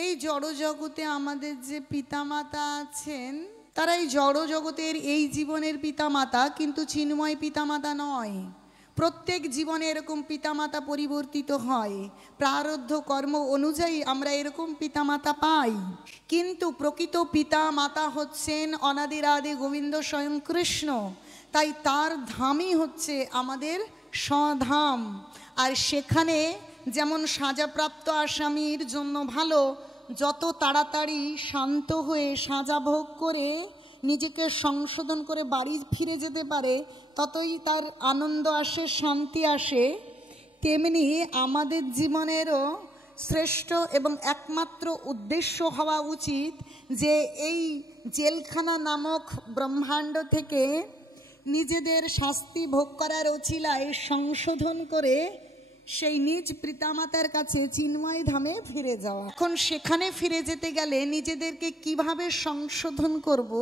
এই জড়জগতে আমাদের যে পিতামাতা আছেন, তারা এই জড়জগতের এই জীবনের পিতামাতা, কিন্তু চিন্ময় পিতামাতা নয়। প্রত্যেক জীবনে এরকম পিতামাতা পরিবর্তিত হয়, প্রারব্ধ কর্ম অনুযায়ী আমরা এরকম পিতামাতা পাই। কিন্তু প্রকৃত পিতামাতা হচ্ছেন অনাদির আদি গোবিন্দ স্বয়ং কৃষ্ণ। তাই তার ধামই হচ্ছে আমাদের স্বধাম। আর সেখানে যেমন সাজাপ্রাপ্ত আসামির জন্য ভালো, যত তাড়াতাড়ি শান্ত হয়ে সাজা ভোগ করে নিজেকে সংশোধন করে বাড়ি ফিরে যেতে পারে, ততই তার আনন্দ আসে, শান্তি আসে। তেমনি আমাদের জীবনেরও শ্রেষ্ঠ এবং একমাত্র উদ্দেশ্য হওয়া উচিত যে এই জেলখানা নামক ব্রহ্মাণ্ড থেকে নিজেদের শাস্তি ভোগ করার অছিলায় সংশোধন করে সেই নিজ পিতামাতার কাছে চিন্ময় ধামে ফিরে যাওয়া। এখন সেখানে ফিরে যেতে গেলে নিজেদেরকে কিভাবে সংশোধন করব,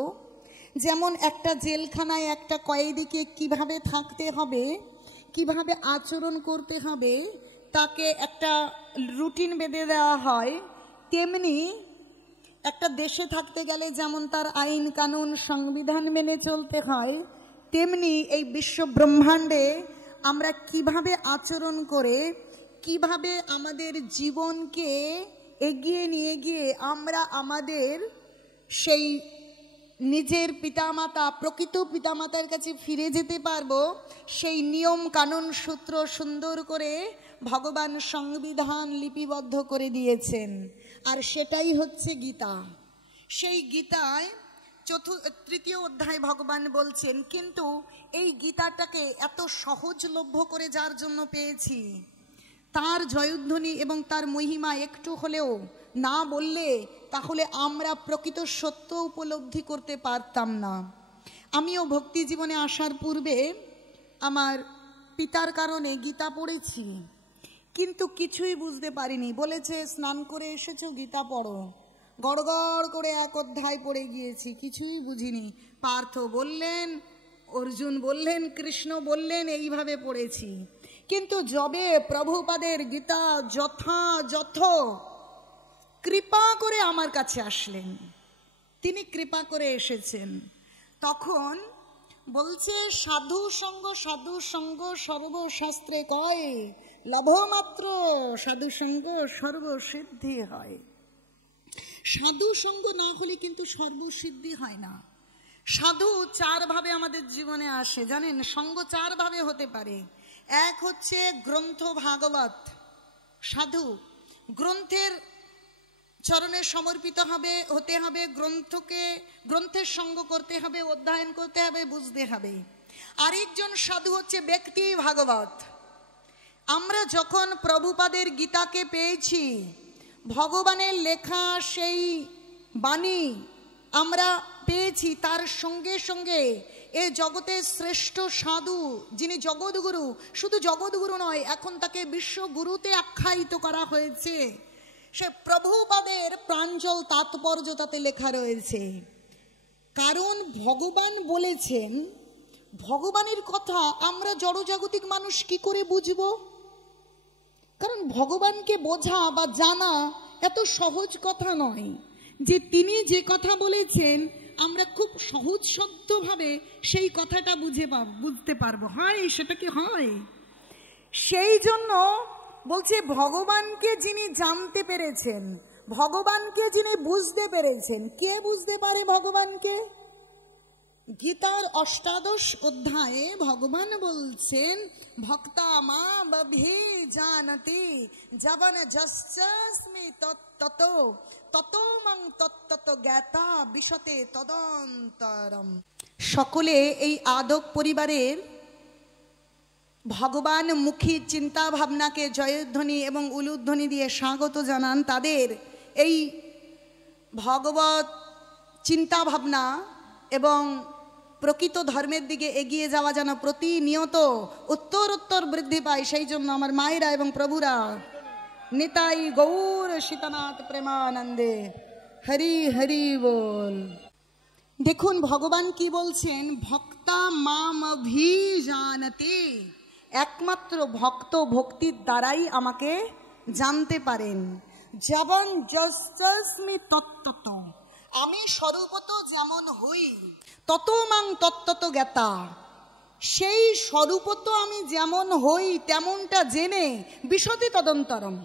যেমন একটা জেলখানায় একটা কয়েদিকে কিভাবে থাকতে হবে, কিভাবে আচরণ করতে হবে, তাকে একটা রুটিন বেঁধে দেওয়া হয়। তেমনি একটা দেশে থাকতে গেলে যেমন তার আইন কানুন সংবিধান মেনে চলতে হয়, তেমনি এই বিশ্ব ব্রহ্মাণ্ডে আমরা কিভাবে আচরণ করে কিভাবে আমাদের জীবনকে এগিয়ে নিয়ে গিয়ে আমরা আমাদের সেই নিজের পিতামাতা, প্রকৃত পিতামাতার কাছে ফিরে যেতে পারবো, সেই নিয়ম কানুন সূত্র সুন্দর করে ভগবান সংবিধান লিপিবদ্ধ করে দিয়েছেন। আর সেটাই হচ্ছে গীতা। সেই গীতায় তৃতীয় অধ্যায় ভগবান বলছেন, কিন্তু এই গীতাটাকে এত সহজলভ্য করে যার জন্য পেয়েছি, তার জয়ধ্বনি এবং তার মহিমা একটু হলেও না বললে তাহলে আমরা প্রকৃত সত্য উপলব্ধি করতে পারতাম না। আমিও ভক্তি জীবনে আসার পূর্বে আমার পিতার কারণে গীতা পড়েছি, কিন্তু কিছুই বুঝতে পারিনি। বলেছে স্নান করে এসেছো, গীতা পড়ো। গড়গড় করে এক অধ্যায় পড়ে গিয়েছি, কিছুই বুঝিনি। পার্থ বললেন, অর্জুন বললেন, কৃষ্ণ বললেন, এইভাবে পড়েছি। কিন্তু যবে প্রভুপাদের গীতা যথাযথ কৃপা করে আমার কাছে আসলেন, তিনি কৃপা করে এসেছেন, তখন বলছে সাধু সঙ্গ সর্বশাস্ত্রে কয়, লভমাত্র সাধু সঙ্গ সর্বসিদ্ধি হয়। সাধু সঙ্গ না হলে কিন্তু সর্বসিদ্ধি হয় না। সাধু চার ভাবে আমাদের জীবনে আসে, জানেন? সঙ্গ চার ভাবে হতে পারে। এক হচ্ছে গ্রন্থ ভাগবত সাধু, গ্রন্থের চরণে সমর্পিত হতে হবে, গ্রন্থের সঙ্গ করতে হবে, অধ্যয়ন করতে হবে, বুঝতে হবে। আরেকজন সাধু হচ্ছে ব্যক্তি ভাগবত। আমরা যখন প্রভুপাদের গীতাকে পেয়েছি, ভগবানের লেখা সেই বাণী আমরা পেয়েছি, তার সঙ্গে সঙ্গে এ জগতের শ্রেষ্ঠ সাধু যিনি জগৎগুরু, শুধু জগৎগুরু নয়, এখন তাকে বিশ্বগুরুতে আখ্যায়িত করা হয়েছে, সে প্রভুপাদের প্রাঞ্জল তাৎপর্য তাতে লেখা রয়েছে। কারণ ভগবান বলেছেন, ভগবানের কথা আমরা জড়জাগতিক মানুষ কি করে বুঝব? কারণ ভগবানকে বোঝা বা জানা এত সহজ কথা নয় যে তিনি যে কথা বলেছেন আমরা খুব সহজভাবে সেই কথাটা বুঝতে পারবো। হয় সেটা কি হয়? সেই জন্য বলছে ভগবানকে যিনি জানতে পেরেছেন, ভগবানকে যিনি বুঝতে পেরেছেন, কে বুঝতে পারে ভগবানকে? গীতার অষ্টাদশ অধ্যায়ে ভগবান বলছেন, ভক্তা মাম অভিজানতি যবন যস্মি ততো ততো মং তত্তত জ্ঞাতা বিশতে তদন্তরম। সকলে এই আদক পরিবারের ভগবান মুখী চিন্তা ভাবনাকে জয়ধ্বনি এবং উলুধ্বনি দিয়ে স্বাগত জানান। তাদের এই ভগবত চিন্তা ভাবনা এবং প্রকৃত ধর্মের দিকে এগিয়ে যাওয়া যেন প্রতিনিয়ত উত্তর বৃদ্ধি পায়, সেই জন্য আমার মায়েরা এবং প্রভুরা নিতাই গৌর সীতানাথ প্রেমানন্দে হরি হরি বল। দেখুন ভগবান কি বলছেন, ভক্তা মাম অভিজানতে, একমাত্র ভক্ত ভক্তির দ্বারাই আমাকে জানতে পারেন। যেমন যস্মি তত্ত্বত, আমি স্বরূপত যেমন হই, তত মাং তত্ত্বত জ্ঞাতা, সেই স্বরূপত আমি যেমন হই তেমনটা জেনে বিশতি তদন্তরম,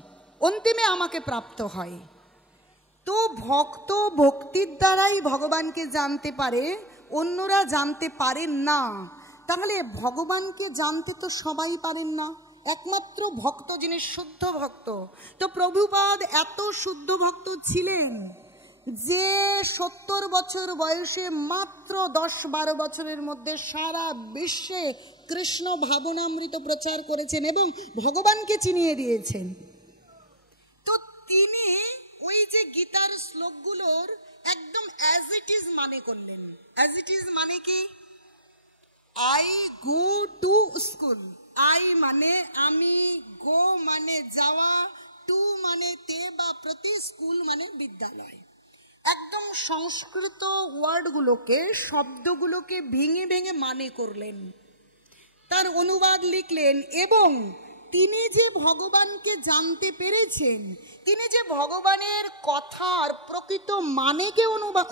অন্তিমে আমাকে প্রাপ্ত হয়। তো ভক্ত ভক্তির দ্বারাই ভগবানকে জানতে পারে, অন্যরা জানতে পারেন না। তাহলে ভগবানকে জানতে তো সবাই পারেন না, একমাত্র ভক্ত যিনি শুদ্ধ ভক্ত। তো প্রভুপাদ এত শুদ্ধ ভক্ত ছিলেন যে 70 বছর বয়সে মাত্র 10-12 বছরের মধ্যে সারা বিশ্বে কৃষ্ণ ভাবনামৃত প্রচার করেছেন এবং ভগবানকে চিনিয়ে দিয়েছেন। তো তিনি ওই যে গীতার শ্লোকগুলোর একদম অ্যাজ ইট ইজ মানে করলেন। অ্যাজ ইট ইজ মানে কি? I go to school, I মানে আমি, গো মানে যাওয়া, টু মানে তে বা প্রতি, স্কুল মানে বিদ্যালয়। একদম সংস্কৃত ওয়ার্ডগুলোকে, শব্দগুলোকে ভেঙে ভেঙে মানে করলেন, তার অনুবাদ লিখলেন। এবং তিনি যে ভগবানকে জানতে পেরেছেন, তিনি যে ভগবানের কথার প্রকৃত মানেকে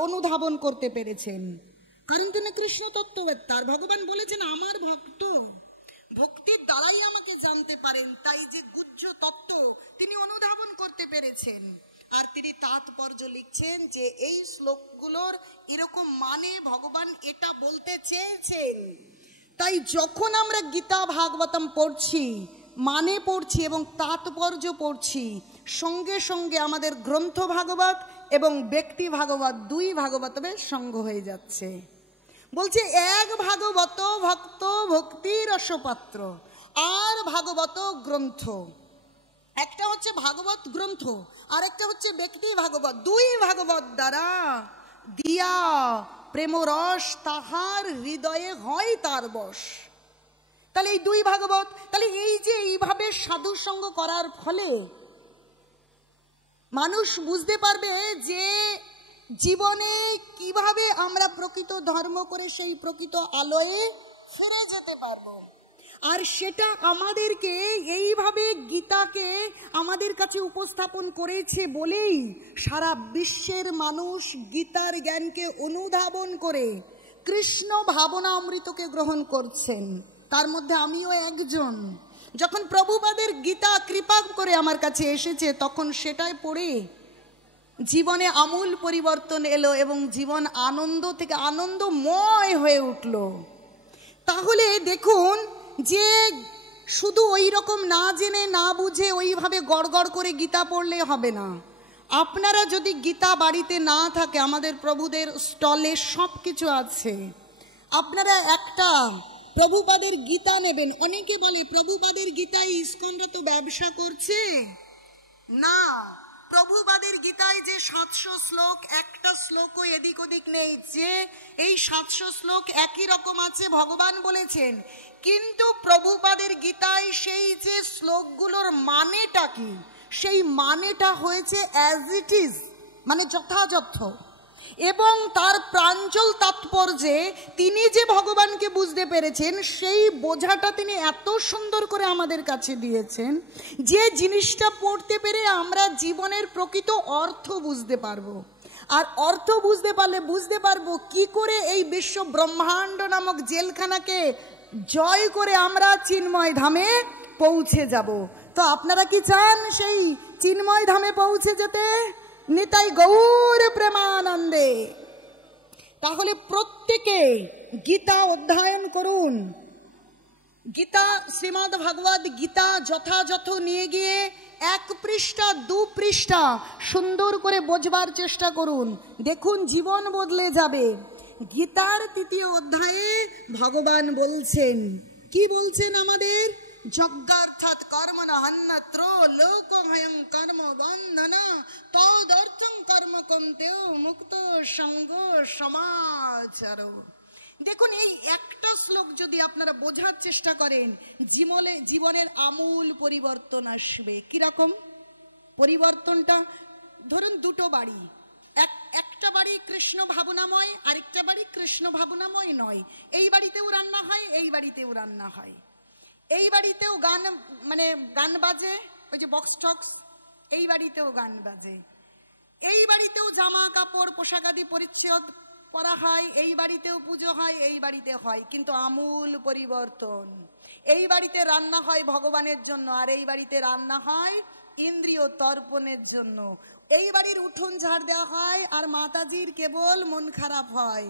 অনুধাবন করতে পেরেছেন, কারণ তিনি কৃষ্ণ তত্ত্ববেত্তা। ভগবান বলেছেন আমার ভক্ত ভক্তির দ্বারাই আমাকে জানতে পারেন, তাই যে গুহ্য তত্ত্ব তিনি অনুধাবন করতে পেরেছেন। আর তিনি তাৎপর্য লিখছেন যে এই শ্লোকগুলোর এরকম মানে ভগবান এটা বলতে চেয়েছেন। তাই যখন আমরা গীতা ভাগবতম পড়ছি, মানে পড়ছি এবং তাৎপর্য পড়ছি, সঙ্গে সঙ্গে আমাদের গ্রন্থ ভাগবত এবং ব্যক্তি ভাগবত, দুই ভাগবতের সঙ্গ হয়ে যাচ্ছে। বলছে এক ভাগবত ভক্ত ভক্তি রসপাত্র, আর ভাগবত গ্রন্থ। একটা হচ্ছে ভাগবত গ্রন্থ আর একটা হচ্ছে ব্যক্তি ভাগবত। দুই ভাগবত দ্বারা দিয়া প্রেম রস তাহার হৃদয়ে হয় তার বশ। তাহলে এই দুই ভাগবত, তাহলে এই যে এইভাবে সাধু সঙ্গ করার ফলে মানুষ বুঝতে পারবে যে জীবনে কিভাবে আমরা প্রকৃত ধর্ম করে সেই প্রকৃত আলোয় ফিরে যেতে পারবো। আর সেটা আমাদেরকে এইভাবে গীতাকে আমাদের কাছে উপস্থাপন করেছে বলেই সারা বিশ্বের মানুষ গীতার জ্ঞানকে অনুধাবন করে কৃষ্ণ ভাবনা অমৃতকে গ্রহণ করছেন। তার মধ্যে আমিও একজন। যখন প্রভুপাদের গীতা কৃপা করে আমার কাছে এসেছে, তখন সেটাই পড়ে জীবনে আমূল পরিবর্তন এলো এবং জীবন আনন্দ থেকে আনন্দময় হয়ে উঠল। তাহলে দেখুন যে শুধু ওই রকম না জেনে না বুঝে ওইভাবে গড়গড় করে গীতা পড়লে হবে না। আপনারা যদি গীতা বাড়িতে না থাকে, আমাদের প্রভুদের স্টলে সব কিছু আছে, আপনারা একটা প্রভুপাদের গীতা নেবেন। অনেকে বলে প্রভুপাদের গীতায় ইসকনরা তো ব্যবসা করছে। না, প্রভুপাদের গীতায় যে 700 শ্লোক, একটা শ্লোকও এদিক ওদিক নেই। যে এই 700 শ্লোক একই রকম আছে ভগবান বলেছেন, কিন্তু প্রভুপাদের গীতায় সেই যে শ্লোকগুলোর মানেটা কি, সেই মানেটা হয়েছে অ্যাজ ইট ইজ, মানে যথাযথ। এবং তার প্রাঞ্জল তাৎপর্যে তিনি যে ভগবানকে বুঝতে পেরেছেন, সেই বোঝাটা তিনি এত সুন্দর করে আমাদের কাছে দিয়েছেন যে জিনিসটা পড়তে পেরে আমরা জীবনের প্রকৃত অর্থ বুঝতে পারবো। আর অর্থ বুঝতে পারলে বুঝতে পারবো কি করে এই বিশ্ব ব্রহ্মাণ্ড নামক জেলখানাকে জয় করে আমরা চিন্ময় ধামে পৌঁছে যাব। তো আপনারা কি চান সেই চিন্ময় ধামে পৌঁছে যেতে? নিতাই গৌর প্রেমানন্দে। তাহলে প্রত্যেকে গীতা অধ্যয়ন করুন। গীতা, শ্রীমদ্ ভগবদ গীতা যথাযথ নিয়ে গিয়ে 1 পৃষ্ঠা 2 পৃষ্ঠা সুন্দর করে বোঝবার চেষ্টা করুন। দেখুন জীবন বদলে যাবে। গীতার 3য় অধ্যায়ে ভগবান বলছেন, কি বলছেন আমাদের? যজ্ঞার্থাৎ কর্মণ হন্যত্র লোকভয়ং কর্ম বন্ধন তদর্থং কর্ম কন্তেও মুক্ত সঙ্গ সমাচার। দেখুন এই একটা শ্লোক যদি আপনারা বোঝার চেষ্টা করেন, জীবনের আমূল পরিবর্তন আসবে। কিরকম পরিবর্তনটা? ধরুন দুটো বাড়ি, একটা বাড়ি কৃষ্ণ ভাবনাময়, আরেকটা বাড়ি কৃষ্ণ ভাবনাময় নয়। এই বাড়িতেও রান্না হয়, এই বাড়িতেও রান্না হয়, এই বাড়িতেও গান বাজে, ওই যে বক্স টক্স, এই বাড়িতেও গান বাজে, এই বাড়িতেও জামা কাপড় পোশাক আদি পরিচ্ছদ পরা হয়, এই বাড়িতেও পুজো হয়, এই বাড়িতে হয়, কিন্তু আমূল পরিবর্তন। এই বাড়িতে রান্না হয় ভগবানের জন্য, আর এই বাড়িতে রান্না হয় ইন্দ্রিয় তর্পণের জন্য। এই বাড়ির উঠোন ঝাড় দেওয়া হয় আর মাতাজির কেবল মন খারাপ হয়,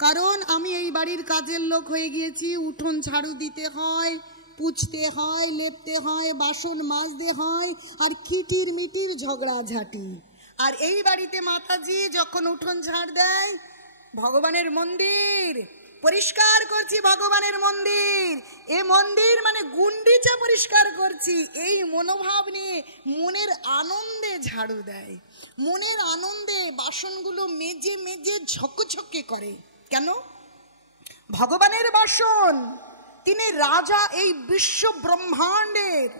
কারণ আমি এই বাড়ির কাজের লোক হয়ে গিয়েছি। উঠোন ঝাড়ু দিতে হয়, পুছতে হয়, লেপতে হয়, বাসন মাজতে হয়, আর কিটির মিটির ঝগড়াঝাটি। আর এই বাড়িতে মাতাজি যখন উঠোন ঝাড় দেয়, ভগবানের মন্দির পরিষ্কার করছি, ভগবানের মন্দির, এ মন্দির মানে গুন্ডিচা পরিষ্কার করছি, এই মনোভাব নিয়ে মনের আনন্দে ঝাড়ু দেয়, মনের আনন্দে বাসনগুলো মেজে মেজে ঝকঝকে করে। কেন? ভগবানের বাসন, তিনি রাজা এই বিশ্ব ব্রহ্মাণ্ডের,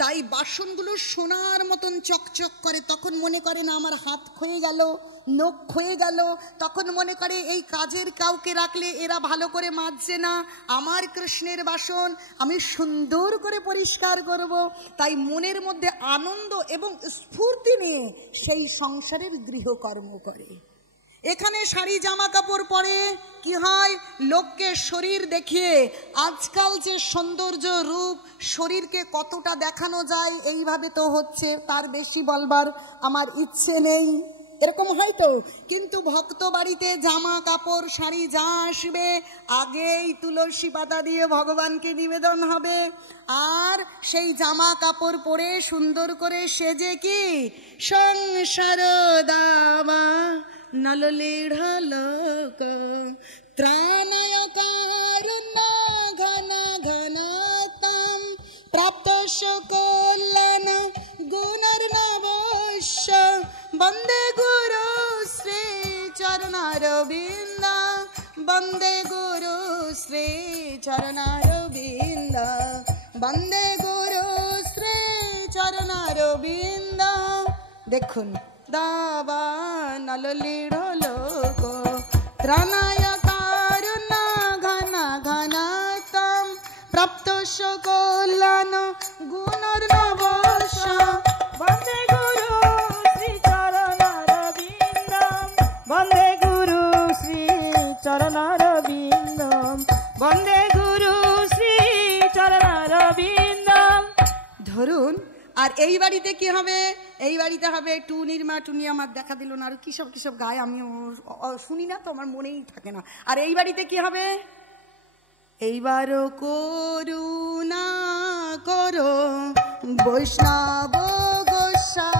তাই বাসনগুলো সোনার মতন চকচক করে। তখন মনে করে না আমার হাত ক্ষয়ে গেল, নখ ক্ষয়ে গেল, তখন মনে করে এই কাজের কাউকে রাখলে এরা ভালো করে মাজছে না, আমার কৃষ্ণের বাসন আমি সুন্দর করে পরিষ্কার করব। তাই মনের মধ্যে আনন্দ এবং স্ফূর্তি নিয়ে সেই সংসারের গৃহকর্ম করে। এখানে শাড়ি জামা কাপড় পরে কি হয়, লোককে শরীর দেখিয়ে, আজকাল যে সৌন্দর্য রূপ শরীরকে কতটা দেখানো যায় এইভাবে তো হচ্ছে, তার বেশি বলবার আমার ইচ্ছে নেই, এরকম হয়তো। কিন্তু ভক্ত বাড়িতে জামা কাপড় শাড়ি যা আসবে, আগেই তুলসী পাতা দিয়ে ভগবানকে নিবেদন হবে, আর সেই জামা কাপড় পরে সুন্দর করে সেজে কি সংসার দাবা নললীঢ়লোক ত্রাণয় কারুণ্য ঘন ঘনতাম প্রাপ্ত সকলন গুণর্নবস্য বন্দে গুরু শ্রী চরণারবিন্দ বন্দে গুরু শ্রী চরণারবিন্দ বন্দে গুরু শ্রী চরণারবিন্দ। দেখুন, দাবা নললীঢ়লোক ত্রাণায় কারুণ্য ঘন ঘনতাম প্রাপ্ত সকলান গুণর্নবস্য বন্দে গুরু শ্রী চরণারবিন্দম বন্দে গুরু শ্রী চরণারবিন্দম বন্দে গুরু শ্রী চরণারবিন্দম। ধরুন, আর এই বাড়িতে কি হবে, এই বাড়িতে হবে টুনির মা, টুনি আমার দেখা দিল না, আর কিসব কিসব গায়ে আমি শুনি না তো, আমার মনেই থাকে না। আর এই বাড়িতে কি হবে, এইবারও করুণা করো বৈষ্ণব গোসাই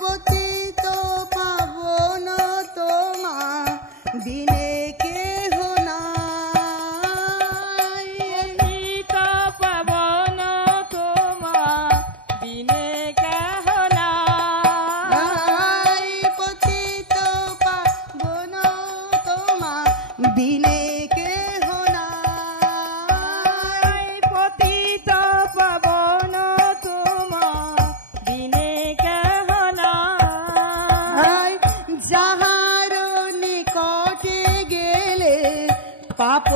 পতিত পাবন তোমা বিনে কেহ নাই। পতিত পাবন তোমা বিনে কেহ নাই। পতিত পাবন তোমা বিনে কেহ নাই। পতিত পাবন তোমা বিনে কেহ নাই। যাহার নিকটে গেলে পাপ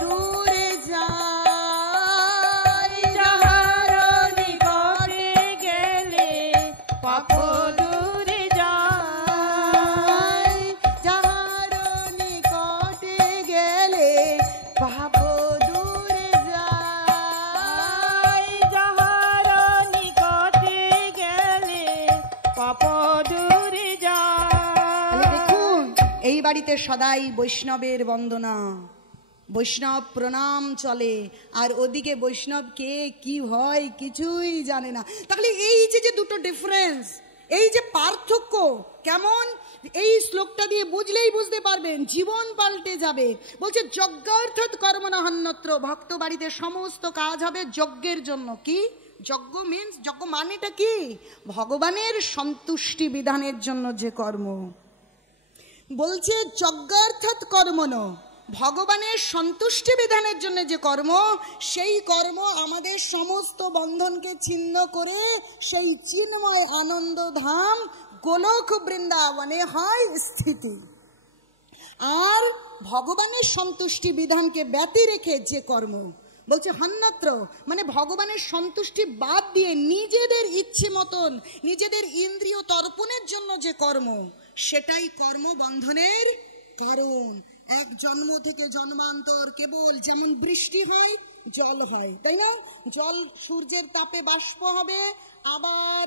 দূরে যায়, যাহার নিকটে গেলে পাপ দূরে যায়। যাহার নিকটে গেলে পাপ দূরে যায়। যাহার নিকটে গেলে পাপ দূরে যায়। দেখুন, এই বাড়িতে সদাই বৈষ্ণবের বন্দনা, বৈষ্ণব প্রণাম চলে, আর ওদিকে বৈষ্ণব কে কি হয় কিছুই জানে না। তাহলে এই যে দুটো ডিফারেন্স, এই যে পার্থক্য কেমন, এই শ্লোকটা দিয়ে বুঝলেই বুঝতে পারবেন, জীবন পাল্টে যাবে। বলছে যজ্ঞার্থাৎ কর্মণা হন্যত্র, ভক্ত বাড়িতে সমস্ত কাজ হবে যজ্ঞের জন্য। কি যজ্ঞ মিন্স, যজ্ঞ মানেটা কি, ভগবানের সন্তুষ্টি বিধানের জন্য যে কর্ম। বলছে যজ্ঞার্থাৎ কর্মণ, ভগবানের সন্তুষ্টি বিধানের জন্য যে কর্ম, সেই কর্ম আমাদের সমস্ত বন্ধনকে ছিন্ন করে সেই চিন্ময় আনন্দ ধাম গোলক বৃন্দাবনে হয় স্থিতি। আর ভগবানের সন্তুষ্টি বিধানকে ব্যতি রেখে যে কর্ম, বলছে হন্যত্র মানে ভগবানের সন্তুষ্টি বাদ দিয়ে নিজেদের ইচ্ছে মতন নিজেদের ইন্দ্রিয় তর্পণের জন্য যে কর্ম, সেটাই কর্মবন্ধনের কারণ। এক জন্ম থেকে জন্মান্তর কেবল যেমন বৃষ্টি হয়, জল হয়, তাই না? জল সূর্যের তাপে বাষ্প হবে, আবার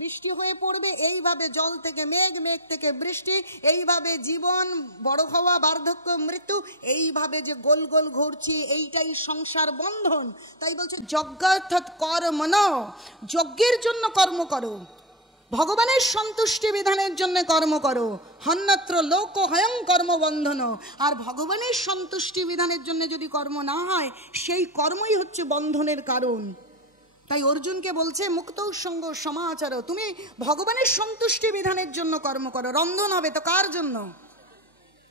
বৃষ্টি হয়ে পড়বে, এইভাবে জল থেকে মেঘ, মেঘ থেকে বৃষ্টি, এইভাবে জীবন, বড় হওয়া, বার্ধক্য, মৃত্যু, এইভাবে যে গোল গোল ঘুরছি, এইটাই সংসার বন্ধন। তাই বলছে যজ্ঞার্থাৎ কর্মণ, যজ্ঞের জন্য কর্ম করো, ভগবানের সন্তুষ্টি বিধানের জন্য কর্ম করো। হন্যত্র লোক হয়ং কর্মবন্ধন। আর ভগবানের সন্তুষ্টি বিধানের জন্য যদি কর্ম না হয়, সেই কর্মই হচ্ছে বন্ধনের কারণ। তাই অর্জুনকে বলছে মুক্ত সঙ্গ সমাচার, তুমি ভগবানের সন্তুষ্টি বিধানের জন্য কর্ম করো। রন্ধন হবে তো কার জন্য?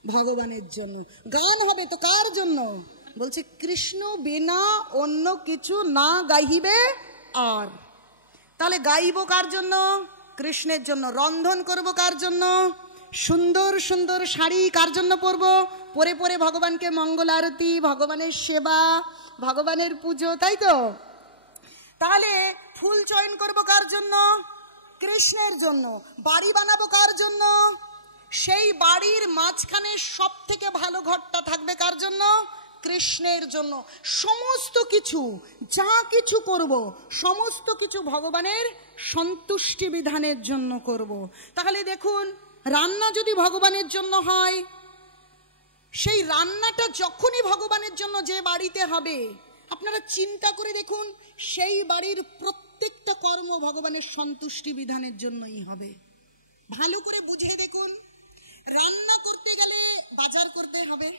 ভগবানের জন্য। গান হবে তো কার জন্য? বলছে কৃষ্ণ বিনা অন্য কিছু না গাইবে আর। তাহলে গাইব কার জন্য? কৃষ্ণের জন্য। রন্ধন করব কার জন্য? সুন্দর সুন্দর শাড়ি কার জন্য পরবো? পরে পরে ভগবানকে মঙ্গল আরতি, ভগবানের সেবা, ভগবানের পুজো, তাই তো? তাহলে ফুল চয়ন করব কার জন্য? কৃষ্ণের জন্য। বাড়ি বানাবো কার জন্য? সেই বাড়ির মাঝখানে সব থেকে ভালো ঘরটা থাকবে কার জন্য? কৃষ্ণের জন্য। সমস্ত কিছু যা কিছু করব, সমস্ত কিছু ভগবানের সন্তুষ্টি বিধানের জন্য করব। তাহলে দেখুন, রান্না যদি ভগবানের জন্য হয়, সেই রান্নাটা যখনই ভগবানের জন্য যে বাড়িতে হবে, আপনারা চিন্তা করে দেখুন, সেই বাড়ির প্রত্যেকটা কর্ম ভগবানের সন্তুষ্টি বিধানের জন্যই হবে। ভালো করে বুঝে দেখুন, রান্না করতে গেলে বাজার করতে হবে,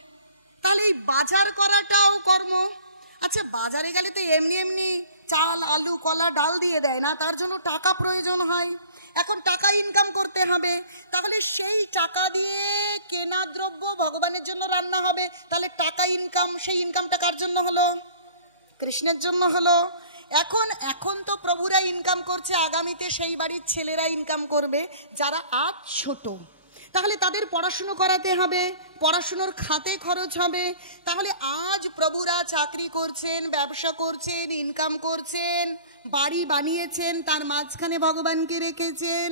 তাহলে এই বাজার করাটাও কর্ম। আচ্ছা, বাজারে গেলে তো এমনি এমনি চাল, আলু, কলা, ডাল দিয়ে দেয় না, তার জন্য টাকা প্রয়োজন হয়। এখন টাকা ইনকাম করতে হবে, তাহলে সেই টাকা দিয়ে কেনা দ্রব্য ভগবানের জন্য রান্না হবে। তাহলে টাকা ইনকাম, সেই ইনকামটা কার জন্য হলো? কৃষ্ণের জন্য হলো। এখন তো প্রভুরা ইনকাম করছে, আগামীতে সেই বাড়ির ছেলেরা ইনকাম করবে যারা আজ ছোট। তাহলে তাদের পড়াশুনো করাতে হবে, পড়াশুনোর খাতে খরচ হবে। তাহলে আজ প্রভুরা চাকরি করছেন, ব্যবসা করছেন, ইনকাম করছেন, বাড়ি বানিয়েছেন, তার মাঝখানে ভগবানকে রেখেছেন,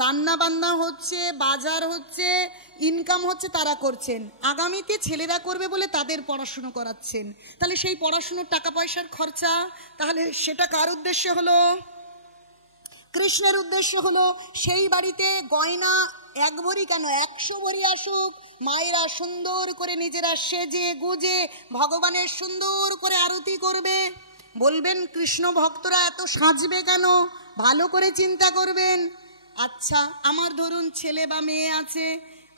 রান্না বান্না হচ্ছে, বাজার হচ্ছে, ইনকাম হচ্ছে, তারা করছেন। আগামীতে ছেলেরা করবে বলে তাদের পড়াশুনো করাচ্ছেন। তাহলে সেই পড়াশুনোর টাকা পয়সার খরচা, তাহলে সেটা কার উদ্দেশ্যে হলো? কৃষ্ণের উদ্দেশ্য হলো। সেই বাড়িতে গয়না এক ভরি কেন, 100 ভরি আসুক, মায়েরা সুন্দর করে নিজেরা সেজে গুজে ভগবানের সুন্দর করে আরতি করবে। বলবেন কৃষ্ণ ভক্তরা এত সাজবে কেন? ভালো করে চিন্তা করবেন। আচ্ছা, আমার ধরুন ছেলে বা মেয়ে আছে,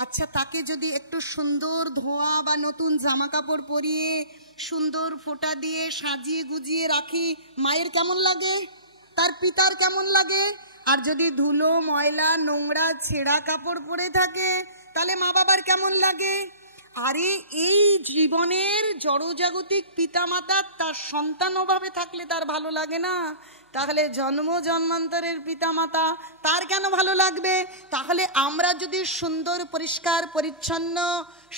আচ্ছা তাকে যদি একটু সুন্দর ধোয়া বা নতুন জামা কাপড় পরিয়ে সুন্দর ফোঁটা দিয়ে সাজিয়ে গুজিয়ে রাখি, মায়ের কেমন লাগে? তার পিতার কেমন লাগে? আর যদি ধুলো, ময়লা, নোংরা, ছেঁড়া কাপড় পরে থাকে, তাহলে মা বাবার কেমন লাগে? আরে এই জীবনের জড়জাগতিক পিতামাতা তার সন্তান অভাবে থাকলে তার ভালো লাগে না? তাহলে জন্ম জন্মান্তরের পিতামাতা তার কেন ভালো লাগবে? তাহলে আমরা যদি সুন্দর, পরিষ্কার, পরিচ্ছন্ন,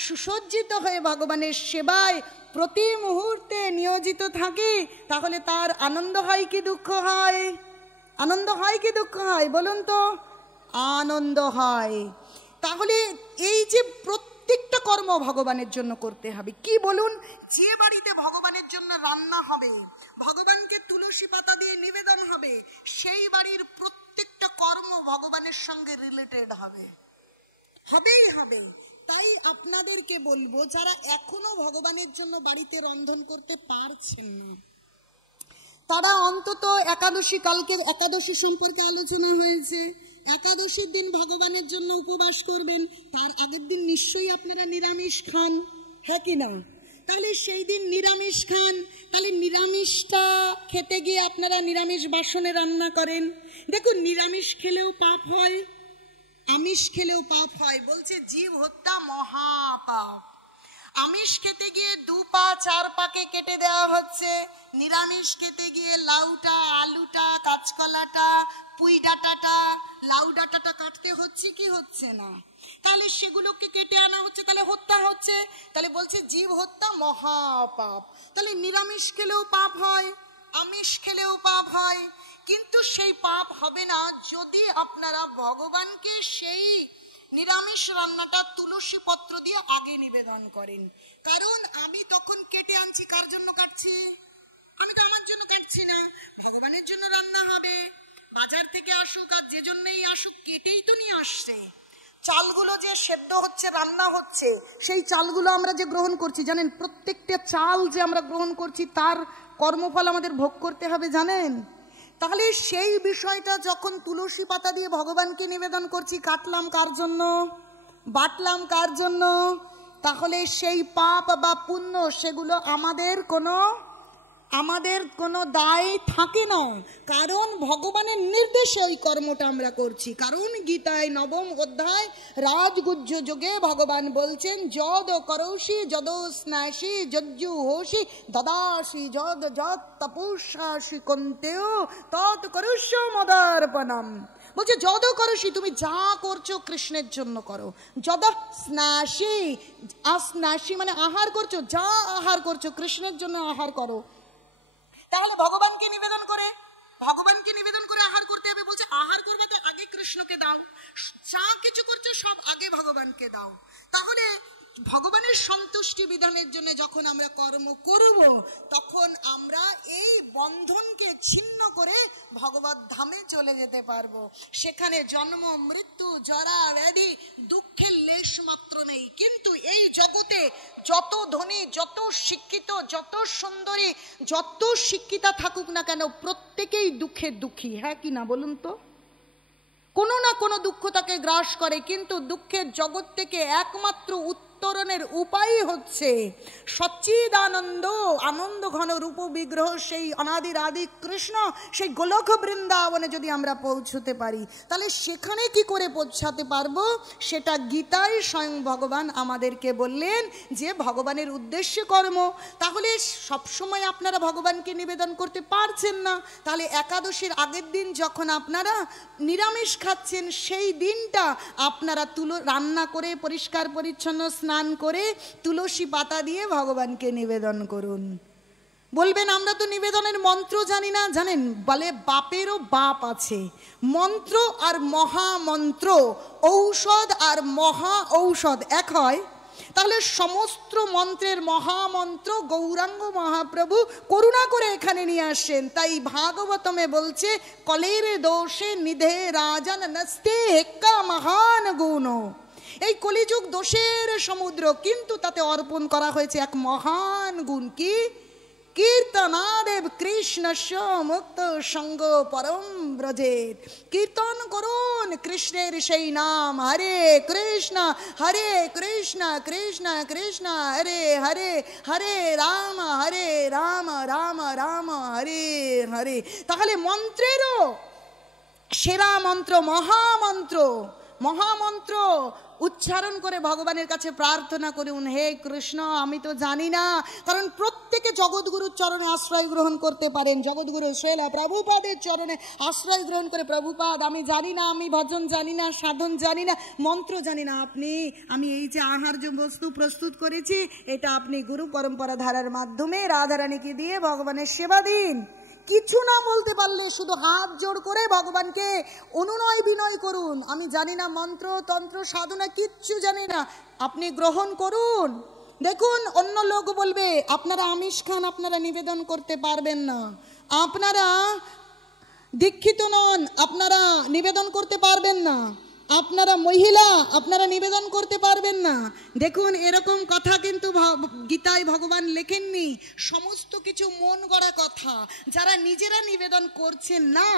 সুসজ্জিত হয়ে ভগবানের সেবায় প্রতি মুহূর্তে নিয়োজিত থাকি, তাহলে তার আনন্দ হয় কি দুঃখ হয়? আনন্দ হয় কি দুঃখ হয় বলুন তো? আনন্দ হয়। তাহলে এই যে প্রত্যেকটা কর্ম ভগবানের জন্য করতে হবে। কি বলুন? যে বাড়িতে ভগবানের জন্য রান্না হবে, ভগবানকে তুলসী পাতা দিয়ে নিবেদন হবে, সেই বাড়ির প্রত্যেকটা কর্ম ভগবানের সঙ্গে রিলেটেড হবে, হবেই হবে। তাই আপনাদেরকে বলবো, যারা এখনো ভগবানের জন্য বাড়িতে রন্ধন করতে পারছেন না, তারা অন্তত একাদশী, কালকে একাদশী সম্পর্কে আলোচনা হয়েছে, একাদশীর দিন ভগবানের জন্য উপবাস করবেন। তার আগের দিন নিশ্চয়ই আপনারা নিরামিষ খান, হ্যাঁ কি না? তাহলে সেই দিন নিরামিষ খান, তাহলে নিরামিষটা খেতে গিয়ে আপনারা নিরামিষ বাসনে রান্না করেন। দেখুন, নিরামিষ খেলেও পাপ হয়, আমিষ খেলেও পাপ হয়। বলছে জীব হত্যা মহাপাপ। আমিষ খেতে গিয়ে 2 পা 4 পাকে কেটে দেওয়া হচ্ছে, নিরামিষ খেতে গিয়ে লাউটা, আলুটা, কাঁচকলাটা, পুঁই ডাঁটাটা, লাউ ডাঁটাটা কাটতে হচ্ছে কি হচ্ছে না? তাহলে সেগুলোকে কেটে আনা হচ্ছে, তাহলে হত্যা হচ্ছে। তাহলে বলছে জীব হত্যা মহাপাপ। তাহলে নিরামিষ খেলেও পাপ হয়, আমিষ খেলেও পাপ হয়, কিন্তু সেই পাপ হবে না যদি আপনারা ভগবানকে সেই নিরামিষ রান্নাটা তুলসী পত্র দিয়ে আগে নিবেদন করেন। কারণ আমি তখন কেটে আনছি, কার জন্য কাটছি? আমি তো আমার জন্য কাটছি না, ভগবানের জন্য রান্না হবে। বাজার থেকে আসুক আর যে জন্যই আসুক, কেটেই তো নিয়ে আসছে। চালগুলো যে সেদ্ধ হচ্ছে, রান্না হচ্ছে, সেই চালগুলো আমরা যে গ্রহণ করছি, জানেন প্রত্যেকটা চাল যে আমরা গ্রহণ করছি তার কর্মফল আমাদের ভোগ করতে হবে, জানেন? তাহলে সেই বিষয়টা যখন তুলসী পাতা দিয়ে ভগবানকে নিবেদন করছি, কাটলাম কার জন্য, বাটলাম কার জন্য, তাহলে সেই পাপ বা পুণ্য সেগুলো আমাদের কোনো দায় থাকে না, কারণ ভগবানের নির্দেশে ওই কর্মটা আমরা করছি। কারণ গীতায় 9ম অধ্যায় রাজগুজ্জ যোগে ভগবান বলছেন, যদ করৌষি যদ স্নাসি যজ্জু হোসি দদাসি যদ যত তপুষাসি কন্তেয় তৎ করুষ্য মদার্পণম। বলছে যদ করসি, তুমি যা করছো কৃষ্ণের জন্য করো। যদ স্নাসি, স্নাসি মানে আহার করছো, যা আহার করছো কৃষ্ণের জন্য আহার করো। তাহলে ভগবানকে নিবেদন করে আহার করতে হবে। বলছে আহার করবা তো আগে কৃষ্ণকে দাও, যা কিছু করছো সব আগে ভগবানকে দাও। তাহলে ভগবানের সন্তুষ্টি বিধানের জন্য যখন আমরা কর্ম করব, তখন আমরা এই বন্ধনকে ছিন্ন করে ভগবত ধামে চলে যেতে পারবো। সেখানে জন্ম মৃত্যু জরা ব্যাধি দুঃখের লেশ মাত্র নেই। কিন্তু এই জগতে যত ধনী, যত শিক্ষিত, যত সুন্দরী, যত শিক্ষিতা থাকুক না কেন, প্রত্যেকেই দুঃখের দুঃখী, হ্যাঁ কি না বলুন তো? কোনো না কোনো দুঃখ তাকে গ্রাস করে। কিন্তু দুঃখের জগৎ থেকে একমাত্র উত্তরণের উপায় হচ্ছে সচ্চিদানন্দ আনন্দ ঘন রূপ বিগ্রহ, সেই অনাদির আদি কৃষ্ণ, সেই গোলক বৃন্দাবনে যদি আমরা পৌঁছতে পারি, তাহলে সেখানে কি করে পৌঁছাতে পারবো? সেটা গীতায় স্বয়ং ভগবান আমাদেরকে বললেন যে ভগবানের উদ্দেশ্যে কর্ম। তাহলে সবসময় আপনারা ভগবানকে নিবেদন করতে পারছেন না, তাহলে একাদশীর আগের দিন যখন আপনারা নিরামিষ খাচ্ছেন, সেই দিনটা আপনারা রান্না করে পরিষ্কার পরিচ্ছন্ন স্নান করে তুলসী পাতা দিয়ে ভগবানকে নিবেদন করুন। বলবেন আমরা তো নিবেদনের মন্ত্র জানি না। জানেন, বলে বাপেরও বাপ আছে। মন্ত্র আর মহামন্ত্র, ঔষধ আর মহা ঔষধ এক হয়। তাহলে সমস্ত মন্ত্রের মহামন্ত্র গৌরাঙ্গ মহাপ্রভু করুণা করে এখানে নিয়ে আসেন। তাই ভাগবতমে বলছে, কলের দোষে নিধে রাজন নস্তে হেক্কা মহান গুণ। এই কলিযুগ দোষের সমুদ্র, কিন্তু তাতে অর্পণ করা হয়েছে এক মহান গুণ। কি? কীর্তনাদেব কৃষ্ণস্য মুক্ত সঙ্গ পরম ব্রজেত। কীর্তন করুন কৃষ্ণের সেই নাম, হরে কৃষ্ণ কৃষ্ণ কৃষ্ণ হরে হরে, হরে রাম রাম রাম হরে হরে। তাহলে মন্ত্রেরও সেরা মন্ত্র মহামন্ত্র। মহামন্ত্র উচ্চারণ করে ভগবানের কাছে প্রার্থনা করুন, হে কৃষ্ণ আমি তো জানি না। কারণ প্রত্যেকে জগৎগুরুর চরণে আশ্রয় গ্রহণ করতে পারেন। জগৎগুরু শ্রীলা প্রভুপাদের চরণে আশ্রয় গ্রহণ করে, প্রভুপাদ আমি জানি না, আমি ভজন জানি না, সাধন জানি না, মন্ত্র জানি না, আমি এই যে আহার্য বস্তু প্রস্তুত করেছি, এটা আপনি গুরু পরম্পরা ধারার মাধ্যমে রাধারানীকে দিয়ে ভগবানের সেবা দিন। কিছু না বলতে পারলে শুধু হাত জোড় করে ভগবানকে অনুনয় বিনয় করুন, আমি জানি না মন্ত্র তন্ত্র সাধনা কিচ্ছু জানি না, আপনি গ্রহণ করুন। দেখুন অন্য লোক বলবে আপনারা আমিষ খান, আপনারা নিবেদন করতে পারবেন না, আপনারা দীক্ষিত নন, আপনারা নিবেদন করতে পারবেন না, আপনারা মহিলা, আপনারা নিবেদন করতে পারবেন না। দেখুন এরকম কথা কিন্তু গীতায় ভগবান লেখেননি। সমস্ত কিছু মন গড়া কথা। যারা নিজেরা নিবেদন করছে না,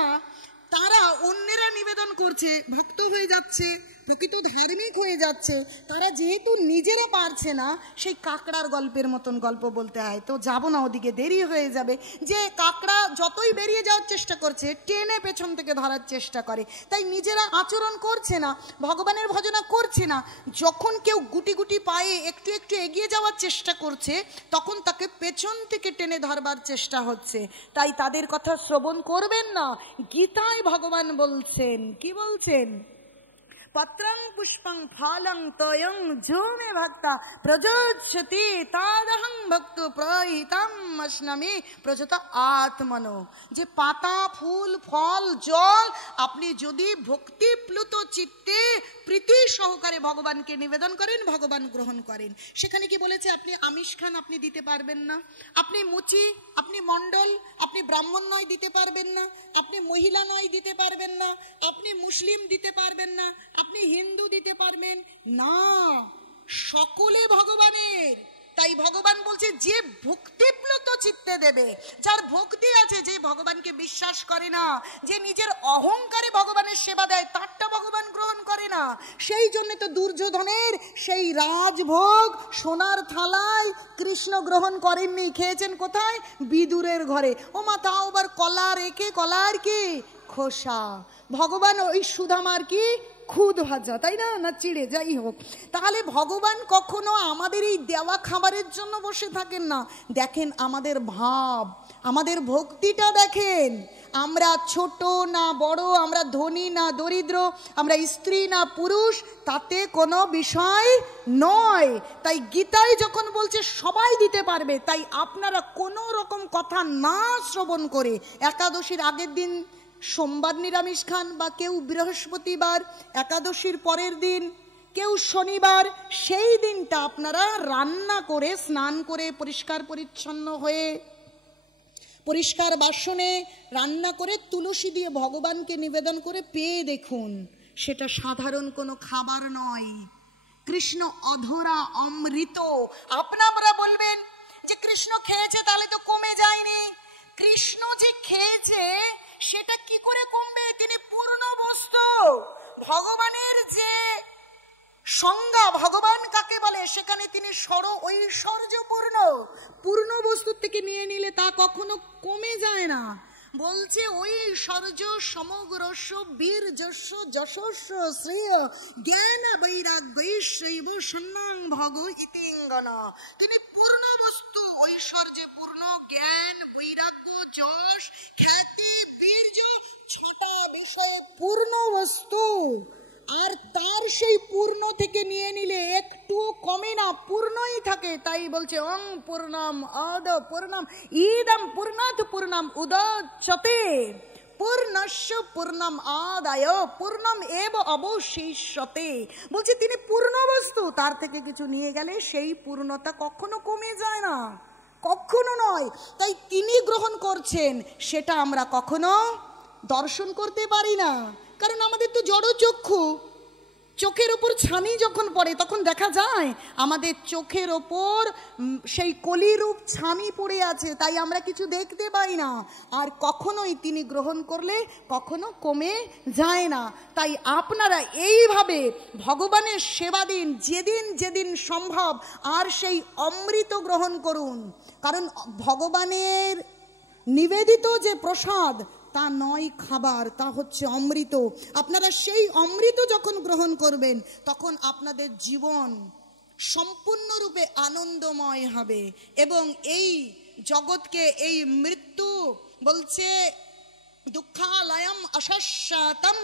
তারা অন্যেরা নিবেদন করছে, ভক্ত হয়ে যাচ্ছে, প্রকৃত ধার্মিক হয়ে যাচ্ছে। তারা যেহেতু নিজেরা পারছে না, সেই কাকড়ার গল্পের মতন গল্প বলতে হয়। তো যাব না, ওদিকে দেরি হয়ে যাবে। যে কাকড়া যতই বেরিয়ে যাওয়ার চেষ্টা করছে, টেনে পেছন থেকে ধরার চেষ্টা করে। তাই নিজেরা আচরণ করছে না, ভগবানের ভজনা করছে না। যখন কেউ গুটি গুটি পায়ে একটু একটু এগিয়ে যাওয়ার চেষ্টা করছে, তখন তাকে পেছন থেকে টেনে ধরবার চেষ্টা হচ্ছে। তাই তাদের কথা শ্রবণ করবেন না। গীতায় ভগবান বলছেন, কি বলছেন? পত্রং পুষ্পং ফলং তয়ং যো মে ভক্তা প্রযোজ্যতি তাদহং ভক্ত প্রহিতম অশ্নামি প্রযত আত্মনো। যে পাতা, ফুল, ফল, জল আপনি যদি ভক্তিপ্লুত চিত্তে প্রীতি সহকারে ভগবানকে নিবেদন করেন, ভগবান গ্রহণ করেন। সেখানে কি বলেছে আপনি আমিষ খান, আপনি দিতে পারবেন না। আপনি মুচি, আপনি মণ্ডল, আপনি ব্রাহ্মণ নয় দিতে পারবেন না। আপনি মহিলা নয় দিতে পারবেন না। আপনি মুসলিম দিতে পারবেন না। আপনি হিন্দু দিতে পারবেন না, সকলে ভগবানের। তাই ভগবান বলছে যে ভক্তিপ্লুত চিত্তে দেবে, যার ভক্তি আছে, যে ভগবানকে বিশ্বাস করে না, যে নিজের অহংকারে ভগবানের সেবা দেয়, তারটা ভগবান গ্রহণ করে না। সেই জন্য তো দুর্যোধনের সেই রাজভোগ সোনার থালায় কৃষ্ণ গ্রহণ করেননি, খেয়েছেন কোথায়? বিদুরের ঘরে। ও মা, তাও আবার কলা রেখে, কলার কি খোসা। ভগবান ওই সুদামার কি খুদ ভাজা, তাই না, না চিড়ে, যাই হোক। তাহলে ভগবান কখনো আমাদের এই দেওয়া খাবারের জন্য বসে থাকেন না। দেখেন আমাদের ভাব, আমাদের ভক্তিটা দেখেন। আমরা ছোট না বড়, আমরা ধনী না দরিদ্র, আমরা স্ত্রী না পুরুষ, তাতে কোনো বিষয় নয়। তাই গীতায় যখন বলছে সবাই দিতে পারবে, তাই আপনারা কোনো রকম কথা না শ্রবণ করে একাদশীর আগের দিন সোমবার নিরামিষ খান, বা কেউ বৃহস্পতিবার, একাদশীর পরের দিন, কেউ শনিবার, সেই দিনটা আপনারা রান্না করে, স্নান করে, পরিষ্কার পরিচ্ছন্ন হয়ে, পরিষ্কার বাসনে রান্না করে তুলসী দিয়ে ভগবানকে নিবেদন করে পেয়ে দেখুন। সেটা সাধারণ কোনো খাবার নয়, কৃষ্ণ অধরা অমৃত। আপনারা বলবেন যে কৃষ্ণ খেয়েছে, তাহলে তো কমে যায়নি। কৃষ্ণ যে খেয়েছে সেটা কি করে কমবে? তিনি পূর্ণ বস্তু। ভগবানের যে সংজ্ঞা, ভগবান কাকে বলে, সেখানে তিনি ঐশ্বর্যপূর্ণ। পূর্ণ বস্তুর থেকে নিয়ে নিলে তা কখনো কমে যায় না। বলছে ঐশ্বর্য সমগ্রস্য বীর্যস্য যশস্য শ্রেয় জ্ঞান বৈরাগ্যৈশৈব সন্নাং ভগ ইতিঙ্গন। তিনি পূর্ণ বস্তু, ঐশ্বর্যে পূর্ণ, জ্ঞান, বৈরাগ্য, যশ, খ্যাতি, বীর্য, 6টা বিষয়ে পূর্ণ বস্তু। আর তার সেই পূর্ণ থেকে নিয়ে নিলে একটু কমে না, পূর্ণই থাকে। তাই বলছে ওং পূর্ণম আদ পূর্ণম ইদম পূর্ণাৎ পূর্ণম উদচ্যতে পূর্ণস্য পূর্ণম আদায় পূর্ণম এব অবশিষ্যতে। বলছে তিনি পূর্ণ বস্তু, তার থেকে কিছু নিয়ে গেলে সেই পূর্ণতা কখনো কমে যায় না, কখনো নয়। তাই তিনি গ্রহণ করছেন, সেটা আমরা কখনো দর্শন করতে পারি না, কারণ আমাদের তো জড় চক্ষু। চোখের ওপর ছানি যখন পড়ে তখন দেখা যায় আমাদের চোখের ওপর সেই কলিরূপ ছানি পড়ে আছে, তাই আমরা কিছু দেখতে পাই না। আর কখনোই তিনি গ্রহণ করলে কখনো কমে যায় না। তাই আপনারা এইভাবে ভগবানের সেবা দিন, যেদিন যেদিন সম্ভব, আর সেই অমৃত গ্রহণ করুন। কারণ ভগবানের নিবেদিত যে প্রসাদ, তা নয় খাবার, তা হচ্ছে অমৃত। আপনারা সেই অমৃত যখন গ্রহণ করবেন, তখন আপনাদের জীবন সম্পূর্ণরূপে আনন্দময় হবে। এবং এই জগৎকে, এই মৃত্যু বলছে দুঃখালয়ম অশাশ্বতম,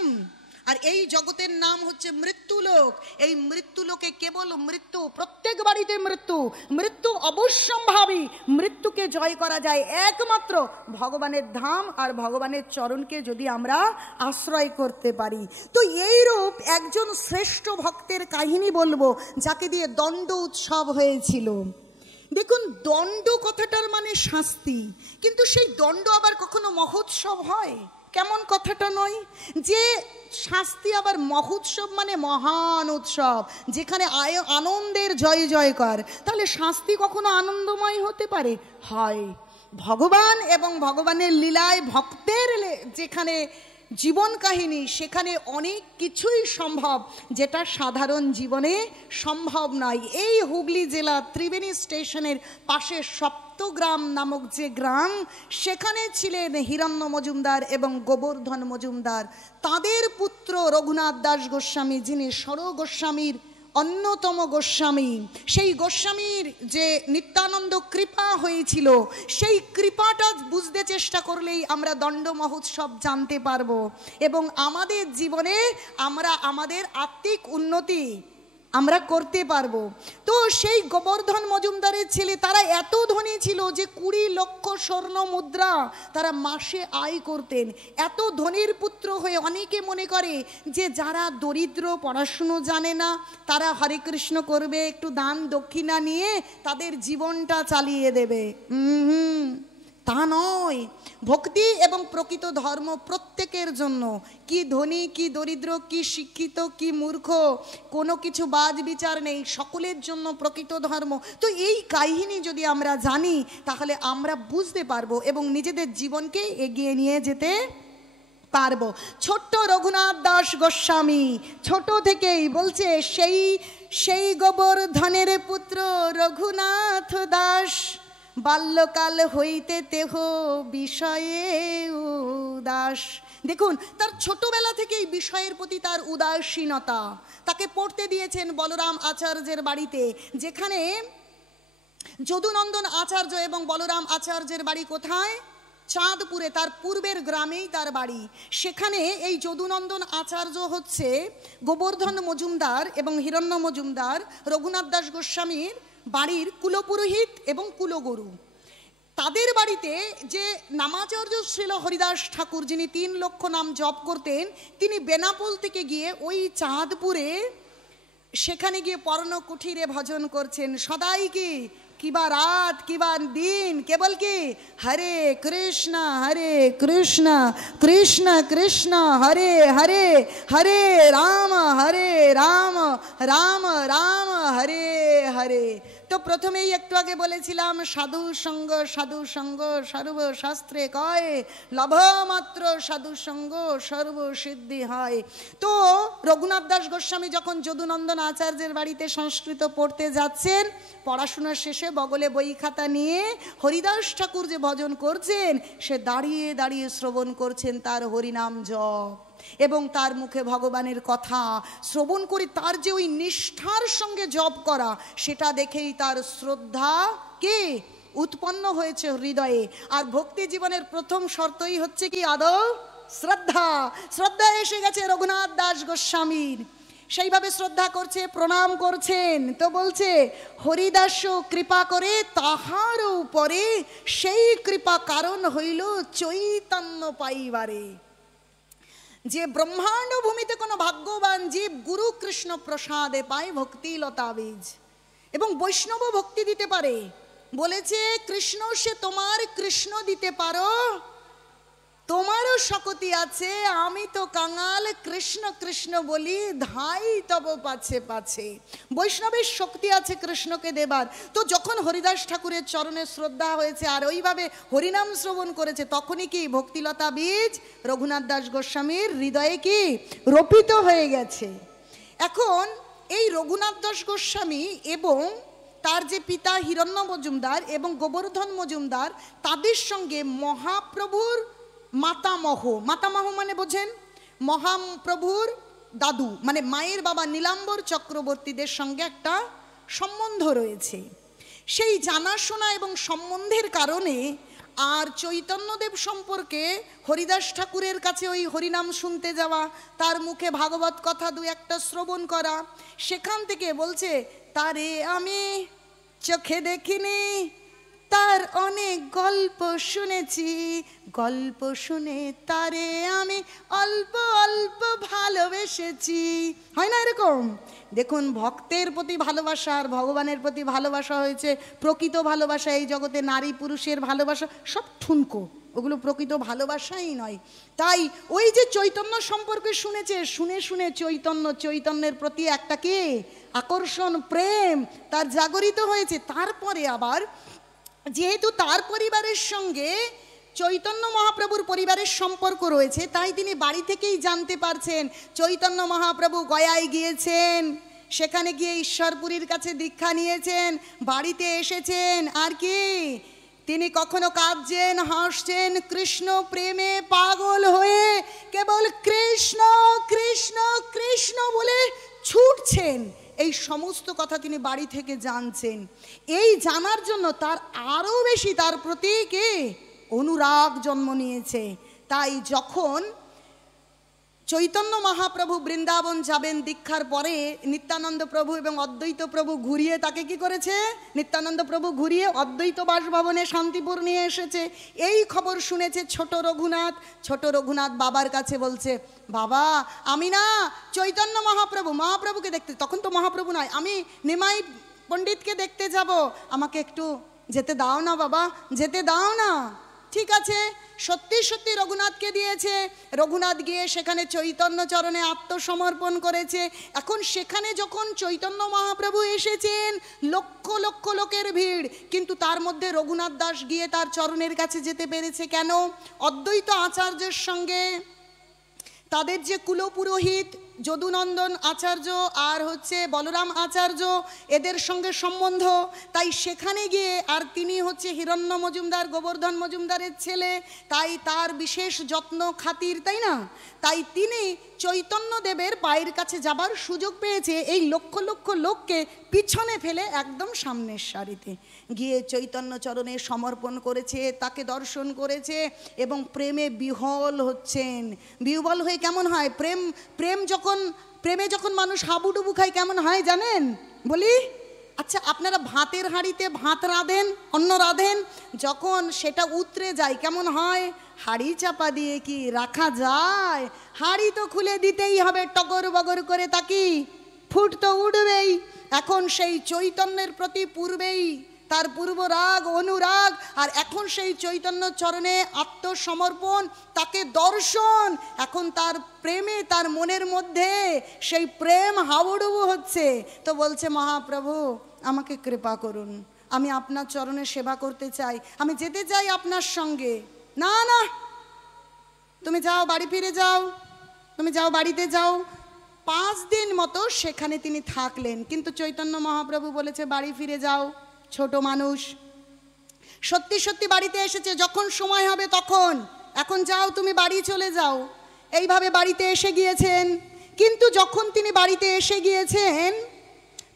আর এই জগতের নাম হচ্ছে মৃত্যুলোক। এই মৃত্যুলোকে কেবল মৃত্যু, প্রত্যেক বাড়িতে মৃত্যু, মৃত্যু অবশ্যম্ভাবী। মৃত্যুকে জয় করা যায় একমাত্র ভগবানের ধাম আর ভগবানের চরণকে যদি আমরা আশ্রয় করতে পারি। তো এইরূপ একজন শ্রেষ্ঠ ভক্তের কাহিনী বলবো, যাকে দিয়ে দণ্ড উৎসব হয়েছিল। দেখুন, দণ্ড কথাটার মানে শাস্তি, কিন্তু সেই দণ্ড আবার কখনো মহোৎসব হয়? কেমন কথাটা নয় যে শাস্তি আবার মহোৎসব, মানে মহান উৎসব, যেখানে আনন্দের জয় জয়কার। তাহলে শাস্তি কখনো আনন্দময় হতে পারে? হয়। ভগবান এবং ভগবানের লীলায় ভক্তের যেখানে জীবন কাহিনী, সেখানে অনেক কিছুই সম্ভব যেটা সাধারণ জীবনে সম্ভব নয়। এই হুগলি জেলা ত্রিবেণী স্টেশনের পাশে সপ্তগ্রাম নামক যে গ্রাম, সেখানে ছিলেন হিরণ্য মজুমদার এবং গোবর্ধন মজুমদার। তাদের পুত্র রঘুনাথ দাস গোস্বামী, যিনি সর গোস্বামীর অন্যতম গোস্বামী। সেই গোস্বামীর যে নিত্যানন্দ কৃপা হয়েছিল, সেই কৃপাটা বুঝতে চেষ্টা করলেই আমরা দণ্ড মহোৎসব জানতে পারবো এবং আমাদের জীবনে আমরা আমাদের আত্মিক উন্নতি আমরা করতে পারবো। তো সেই গোবর্ধন মজুমদারের ছেলে, তারা এত ধনী ছিল যে 20 লক্ষ স্বর্ণ মুদ্রা তারা মাসে আয় করতেন। এত ধনীর পুত্র হয়ে অনেকে মনে করে যে যারা দরিদ্র, পড়াশুনো জানে না, তারা হরে কৃষ্ণ করবে, একটু দান দক্ষিণা নিয়ে তাদের জীবনটা চালিয়ে দেবে। তা নয়। ভক্তি এবং প্রকৃত ধর্ম প্রত্যেকের জন্য, কি ধনী কি দরিদ্র, কি শিক্ষিত কি মূর্খ, কোনো কিছু বাজ বিচার নেই, সকলের জন্য প্রকৃত ধর্ম। তো এই কাহিনী যদি আমরা জানি তাহলে আমরা বুঝতে পারবো এবং নিজেদের জীবনকে এগিয়ে নিয়ে যেতে পারবো। ছোট্ট রঘুনাথ দাস গোস্বামী ছোট থেকেই বলছে, সেই গোবর্ধনের পুত্র রঘুনাথ দাস, বাল্যকাল হইতে তেহ বিষয়ে উদাস। দেখুন, তার ছোটবেলা থেকেই বিষয়ের প্রতি তার উদাসীনতা। তাকে পড়তে দিয়েছেন বলরাম আচার্যের বাড়িতে, যেখানে যদুনন্দন আচার্য এবং বলরাম আচার্যের বাড়ি কোথায়? চাঁদপুরে, তার পূর্বের গ্রামেই তার বাড়ি। সেখানে এই যদুনন্দন আচার্য হচ্ছে গোবর্ধন মজুমদার এবং হিরণ্য মজুমদার, রঘুনাথ দাস গোস্বামীর বাড়ির কুলপুরোহিত এবং কুলগুরু। তাদের বাড়িতে যে নামাচার্য শ্রীল হরিদাস ঠাকুর, যিনি 3 লক্ষ নাম জপ করতেন, তিনি বেনাপোল থেকে গিয়ে ওই চাঁদপুরে সেখানে গিয়ে পর্ণকুঠিরে ভজন করছেন। সদাই কিবা রাত কিবা দিন কেবল কি হরে কৃষ্ণ কৃষ্ণ কৃষ্ণ হরে হরে, হরে রাম রাম রাম হরে হরে। তো প্রথমেই একটু আগে বলেছিলাম, সাধু সঙ্গ সর্বশাস্ত্রে কয়, লভমাত্র সাধু সঙ্গ সর্বসিদ্ধি হয়। তো রঘুনাথ দাস গোস্বামী যখন যদুনন্দন আচার্যের বাড়িতে সংস্কৃত পড়তে যাচ্ছেন, পড়াশোনার শেষে বগলে বই খাতা নিয়ে হরিদাস ঠাকুর যে ভজন করছেন, সে দাঁড়িয়ে দাঁড়িয়ে শ্রবণ করছেন তার হরিনাম জপ এবং তার মুখে ভগবানের কথা শ্রবণ করে তার যে ওই নিষ্ঠার সঙ্গে জপ করা, সেটা দেখেই তার শ্রদ্ধা কে উৎপন্ন হয়েছে হৃদয়ে। আর ভক্তি জীবনের প্রথম শর্তই হচ্ছে কি? আদৌ শ্রদ্ধা। শ্রদ্ধা এসে গেছে রঘুনাথ দাস গোস্বামীর। সেইভাবে শ্রদ্ধা করছে, প্রণাম করছেন। তো বলছে, হরিদাস কৃপা করে তাহার উপরে, সেই কৃপা কারণ হইল চৈতন্য পাইবারে। যে ব্রহ্মাণ্ড ভূমিতে কোনো ভাগ্যবান জীব গুরু কৃষ্ণ প্রসাদে পায় ভক্তিলতা বীজ এবং বৈষ্ণব ভক্তি দিতে পারে। বলেছে, কৃষ্ণ সে তোমার কৃষ্ণ দিতে পারো, তোমারও শকতি আছে, আমি তো কাঙাল, কৃষ্ণ কৃষ্ণ বলি ধাই তব পাছে পাছে। বৈষ্ণবের শক্তি আছে কৃষ্ণকে দেবার। তো যখন হরিদাস ঠাকুরের চরণে শ্রদ্ধা হয়েছে আর ওইভাবে হরিনাম শ্রবণ করেছে, তখনই কি ভক্তিলতা বীজ রঘুনাথ দাস গোস্বামীর হৃদয়ে কি রোপিত হয়ে গেছে। এখন এই রঘুনাথ দাস গোস্বামী এবং তার যে পিতা হিরণ্য মজুমদার এবং গোবর্ধন মজুমদার, তাদের সঙ্গে মহাপ্রভুর মাতামহ, মাতামহ মানে বোঝেন, মহাপ্রভুর দাদু মানে মায়ের বাবা নীলাম্বর চক্রবর্তীদের সঙ্গে একটা সম্বন্ধ রয়েছে। সেই জানাশোনা এবং সম্বন্ধের কারণে আর চৈতন্যদেব সম্পর্কে হরিদাস ঠাকুরের কাছে ওই হরিনাম শুনতে যাওয়া, তার মুখে ভাগবত কথা 2-1টা শ্রবণ করা, সেখান থেকে বলছে, তারে আমি চোখে দেখিনি, তার অনেক গল্প শুনেছি, গল্প শুনে তারে আমি অল্প অল্প ভালোবেসেছি। হয় না এরকম? দেখুন, ভক্তের প্রতি ভালোবাসা আর ভগবানের প্রতি ভালোবাসা হয়েছে প্রকৃত ভালোবাসা। এই জগতে নারী পুরুষের ভালোবাসা সব ঠুনকো, ওগুলো প্রকৃত ভালোবাসাই নয়। তাই ওই যে চৈতন্য সম্পর্কে শুনেছে, শুনে শুনে চৈতন্যের প্রতি একটা কি আকর্ষণ, প্রেম তার জাগরিত হয়েছে। তারপরে আবার যেহেতু তার পরিবারের সঙ্গে চৈতন্য মহাপ্রভুর পরিবারের সম্পর্ক রয়েছে, তাই তিনি বাড়ি থেকেই জানতে পারছেন চৈতন্য মহাপ্রভু গয়ায় গিয়েছেন, সেখানে গিয়ে ঈশ্বরপুরীর কাছে দীক্ষা নিয়েছেন, বাড়িতে এসেছেন। আর কি তিনি কখনো কাঁদছেন, হাসছেন, কৃষ্ণ প্রেমে পাগল হয়ে কেবল কৃষ্ণ কৃষ্ণ কৃষ্ণ বলে ছুটছেন। এই সমস্ত কথা তিনি বাড়ি থেকে জানছেন। এই জানার জন্য তার আরও বেশি তার প্রতি কে অনুরাগ জন্ম নিয়েছে। তাই যখন চৈতন্য মহাপ্রভু বৃন্দাবন যাবেন দীক্ষার পরে, নিত্যানন্দ প্রভু এবং অদ্বৈত প্রভু ঘুরিয়ে তাকে কি করেছে, নিত্যানন্দ প্রভু ঘুরিয়ে অদ্বৈত বাসভবনে শান্তিপুর নিয়ে এসেছে। এই খবর শুনেছে ছোট রঘুনাথ। ছোট রঘুনাথ বাবার কাছে বলছে, বাবা আমি না চৈতন্য মহাপ্রভুকে দেখতে, তখন তো মহাপ্রভু নয়, আমি নিমাই পণ্ডিতকে দেখতে যাব, আমাকে একটু যেতে দাও না বাবা, যেতে দাও না। ঠিক আছে, সত্যি সত্যি রঘুনাথকে দিয়েছে। রঘুনাথ গিয়ে সেখানে চৈতন্য চরণে আত্মসমর্পণ করেছে। এখন সেখানে যখন চৈতন্য মহাপ্রভু এসেছেন, লক্ষ লক্ষ লোকের ভিড়, কিন্তু তার মধ্যে রঘুনাথ দাস গিয়ে তার চরণের কাছে যেতে পেরেছে কেন? অদ্বৈত আচার্যের সঙ্গে তাদের যে কুলপুরোহিত যদুনন্দন আচার্য আর হচ্ছে বলরাম আচার্য, এদের সঙ্গে সম্বন্ধ, তাই সেখানে গিয়ে, আর তিনি হচ্ছে হিরণ্য মজুমদার গোবর্ধন মজুমদারের ছেলে, তাই তার বিশেষ যত্ন খাতির, তাই না? তাই তিনি চৈতন্যদেবের পায়ের কাছে যাবার সুযোগ পেয়েছে। এই লক্ষ লক্ষ লোককে পিছনে ফেলে একদম সামনের সারিতে গিয়ে চৈতন্য চরণে সমর্পণ করেছে, তাকে দর্শন করেছে এবং প্রেমে বিহ্বল হচ্ছেন। বিহ্বল হয়ে কেমন হয়? প্রেমে যখন মানুষ হাবুডুবু খায় কেমন হয় জানেন? বলি, আচ্ছা আপনারা ভাতের হাঁড়িতে ভাত রাঁধেন, অন্ন রাঁধেন, যখন সেটা উতরে যায় কেমন হয়? হাঁড়ি চাপা দিয়ে কি রাখা যায়? হাঁড়ি তো খুলে দিতেই হবে, টগর বগর করে, তাকি ফুট তো উঠবেই। এখন সেই চৈতন্যের প্রতি পূর্বেই তার পূর্ব রাগ অনুরাগ, আর এখন সেই চৈতন্য চরণে আত্মসমর্পণ, তাকে দর্শন, এখন তার প্রেমে তার মনের মধ্যে সেই প্রেম হাবুডুবু হচ্ছে। তো বলছে, মহাপ্রভু আমাকে কৃপা করুন, আমি আপনার চরণে সেবা করতে চাই, আমি যেতে চাই আপনার সঙ্গে। না না, তুমি যাও, বাড়ি ফিরে যাও, তুমি যাও, বাড়িতে যাও। 5 দিন মতো সেখানে তিনি থাকলেন, কিন্তু চৈতন্য মহাপ্রভু বলেছে বাড়ি ফিরে যাও, ছোট মানুষ, সত্যি সত্যি বাড়িতে এসেছে, যখন সময় হবে তখন, এখন যাও, তুমি বাড়ি চলে যাও। এইভাবে বাড়িতে এসে গিয়েছেন। কিন্তু যখন তিনি বাড়িতে এসে গিয়েছেন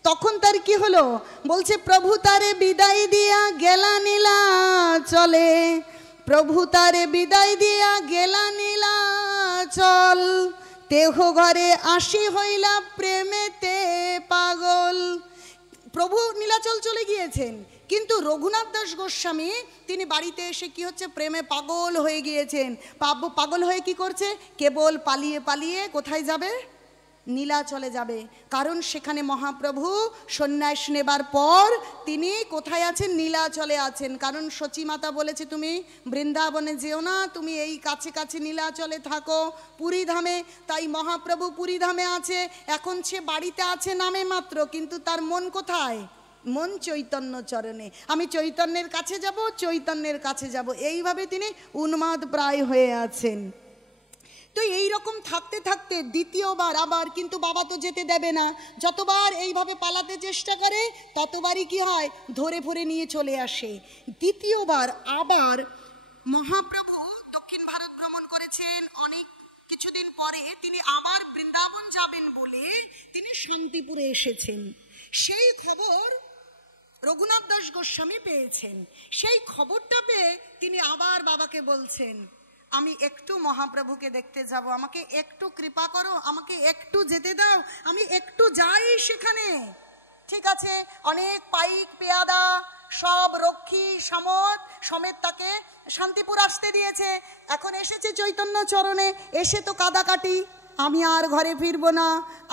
তখন তার কি হলো? বলছে, প্রভু তারে বিদায় দিয়া গেলা নীলা চলে, প্রভু তারে বিদায় দিয়া গেলা নীলা চল, দেহ ঘরে আসি হইলা প্রেমেতে পাগল। প্রভু নীলাচল চলে গিয়েছেন, কিন্তু রঘুনাথ দাস গোস্বামী তিনি বাড়িতে এসে কি হচ্ছে, প্রেমে পাগল হয়ে গিয়েছেন। পাগল হয়ে কি করছে? কেবল পালিয়ে পালিয়ে কোথায় যাবে? নীলাচলে যাবে। কারণ সেখানে মহাপ্রভু সন্ন্যাস নেবার পর তিনি কোথায় আছেন? নীলাচলে আছেন। কারণ সচিমাতা বলেছে তুমি বৃন্দাবনে যেও না, তুমি এই কাছে কাছে নীলাচলে থাকো, পুরীধামে। তাই মহাপ্রভু পুরীধামে আছে। এখন সে বাড়িতে আছে নামে মাত্র, কিন্তু তার মন কোথায়? মন চৈতন্য চরণে। আমি চৈতন্যের কাছে যাব, চৈতন্যের কাছে যাব, এইভাবে তিনি উন্মাদ প্রায় হয়ে আছেন। তো এইরকম থাকতে থাকতে দ্বিতীয়বার আবার, কিন্তু বাবা তো যেতে দেবে না, যতবার এইভাবে পালাতে চেষ্টা করে ততবারই কি হয়? ধরে ফরে নিয়ে চলে আসে। দ্বিতীয়বার আবার মহাপ্রভু দক্ষিণ ভারত ভ্রমণ করেছেন, অনেক কিছুদিন পরে তিনি আবার বৃন্দাবন যাবেন বলে তিনি শান্তিপুরে এসেছেন। সেই খবর রঘুনাথ দাস গোস্বামী পেয়েছেন। সেই খবরটা পেয়ে তিনি আবার বাবাকে বলছেন, আমি একটু মহাপ্রভুকে দেখতে যাব, আমাকে একটু কৃপা করো, আমাকে একটু যেতে দাও, আমি একটু যাই সেখানে। ঠিক আছে, অনেক পাইক পেয়াদা সব রক্ষী সমেত তাকে শান্তিপুর আসতে দিয়েছে। এখন এসেছে চৈতন্য চরণে, এসে তো কাদাকাটি, আমি আর ঘরে ফিরবো না,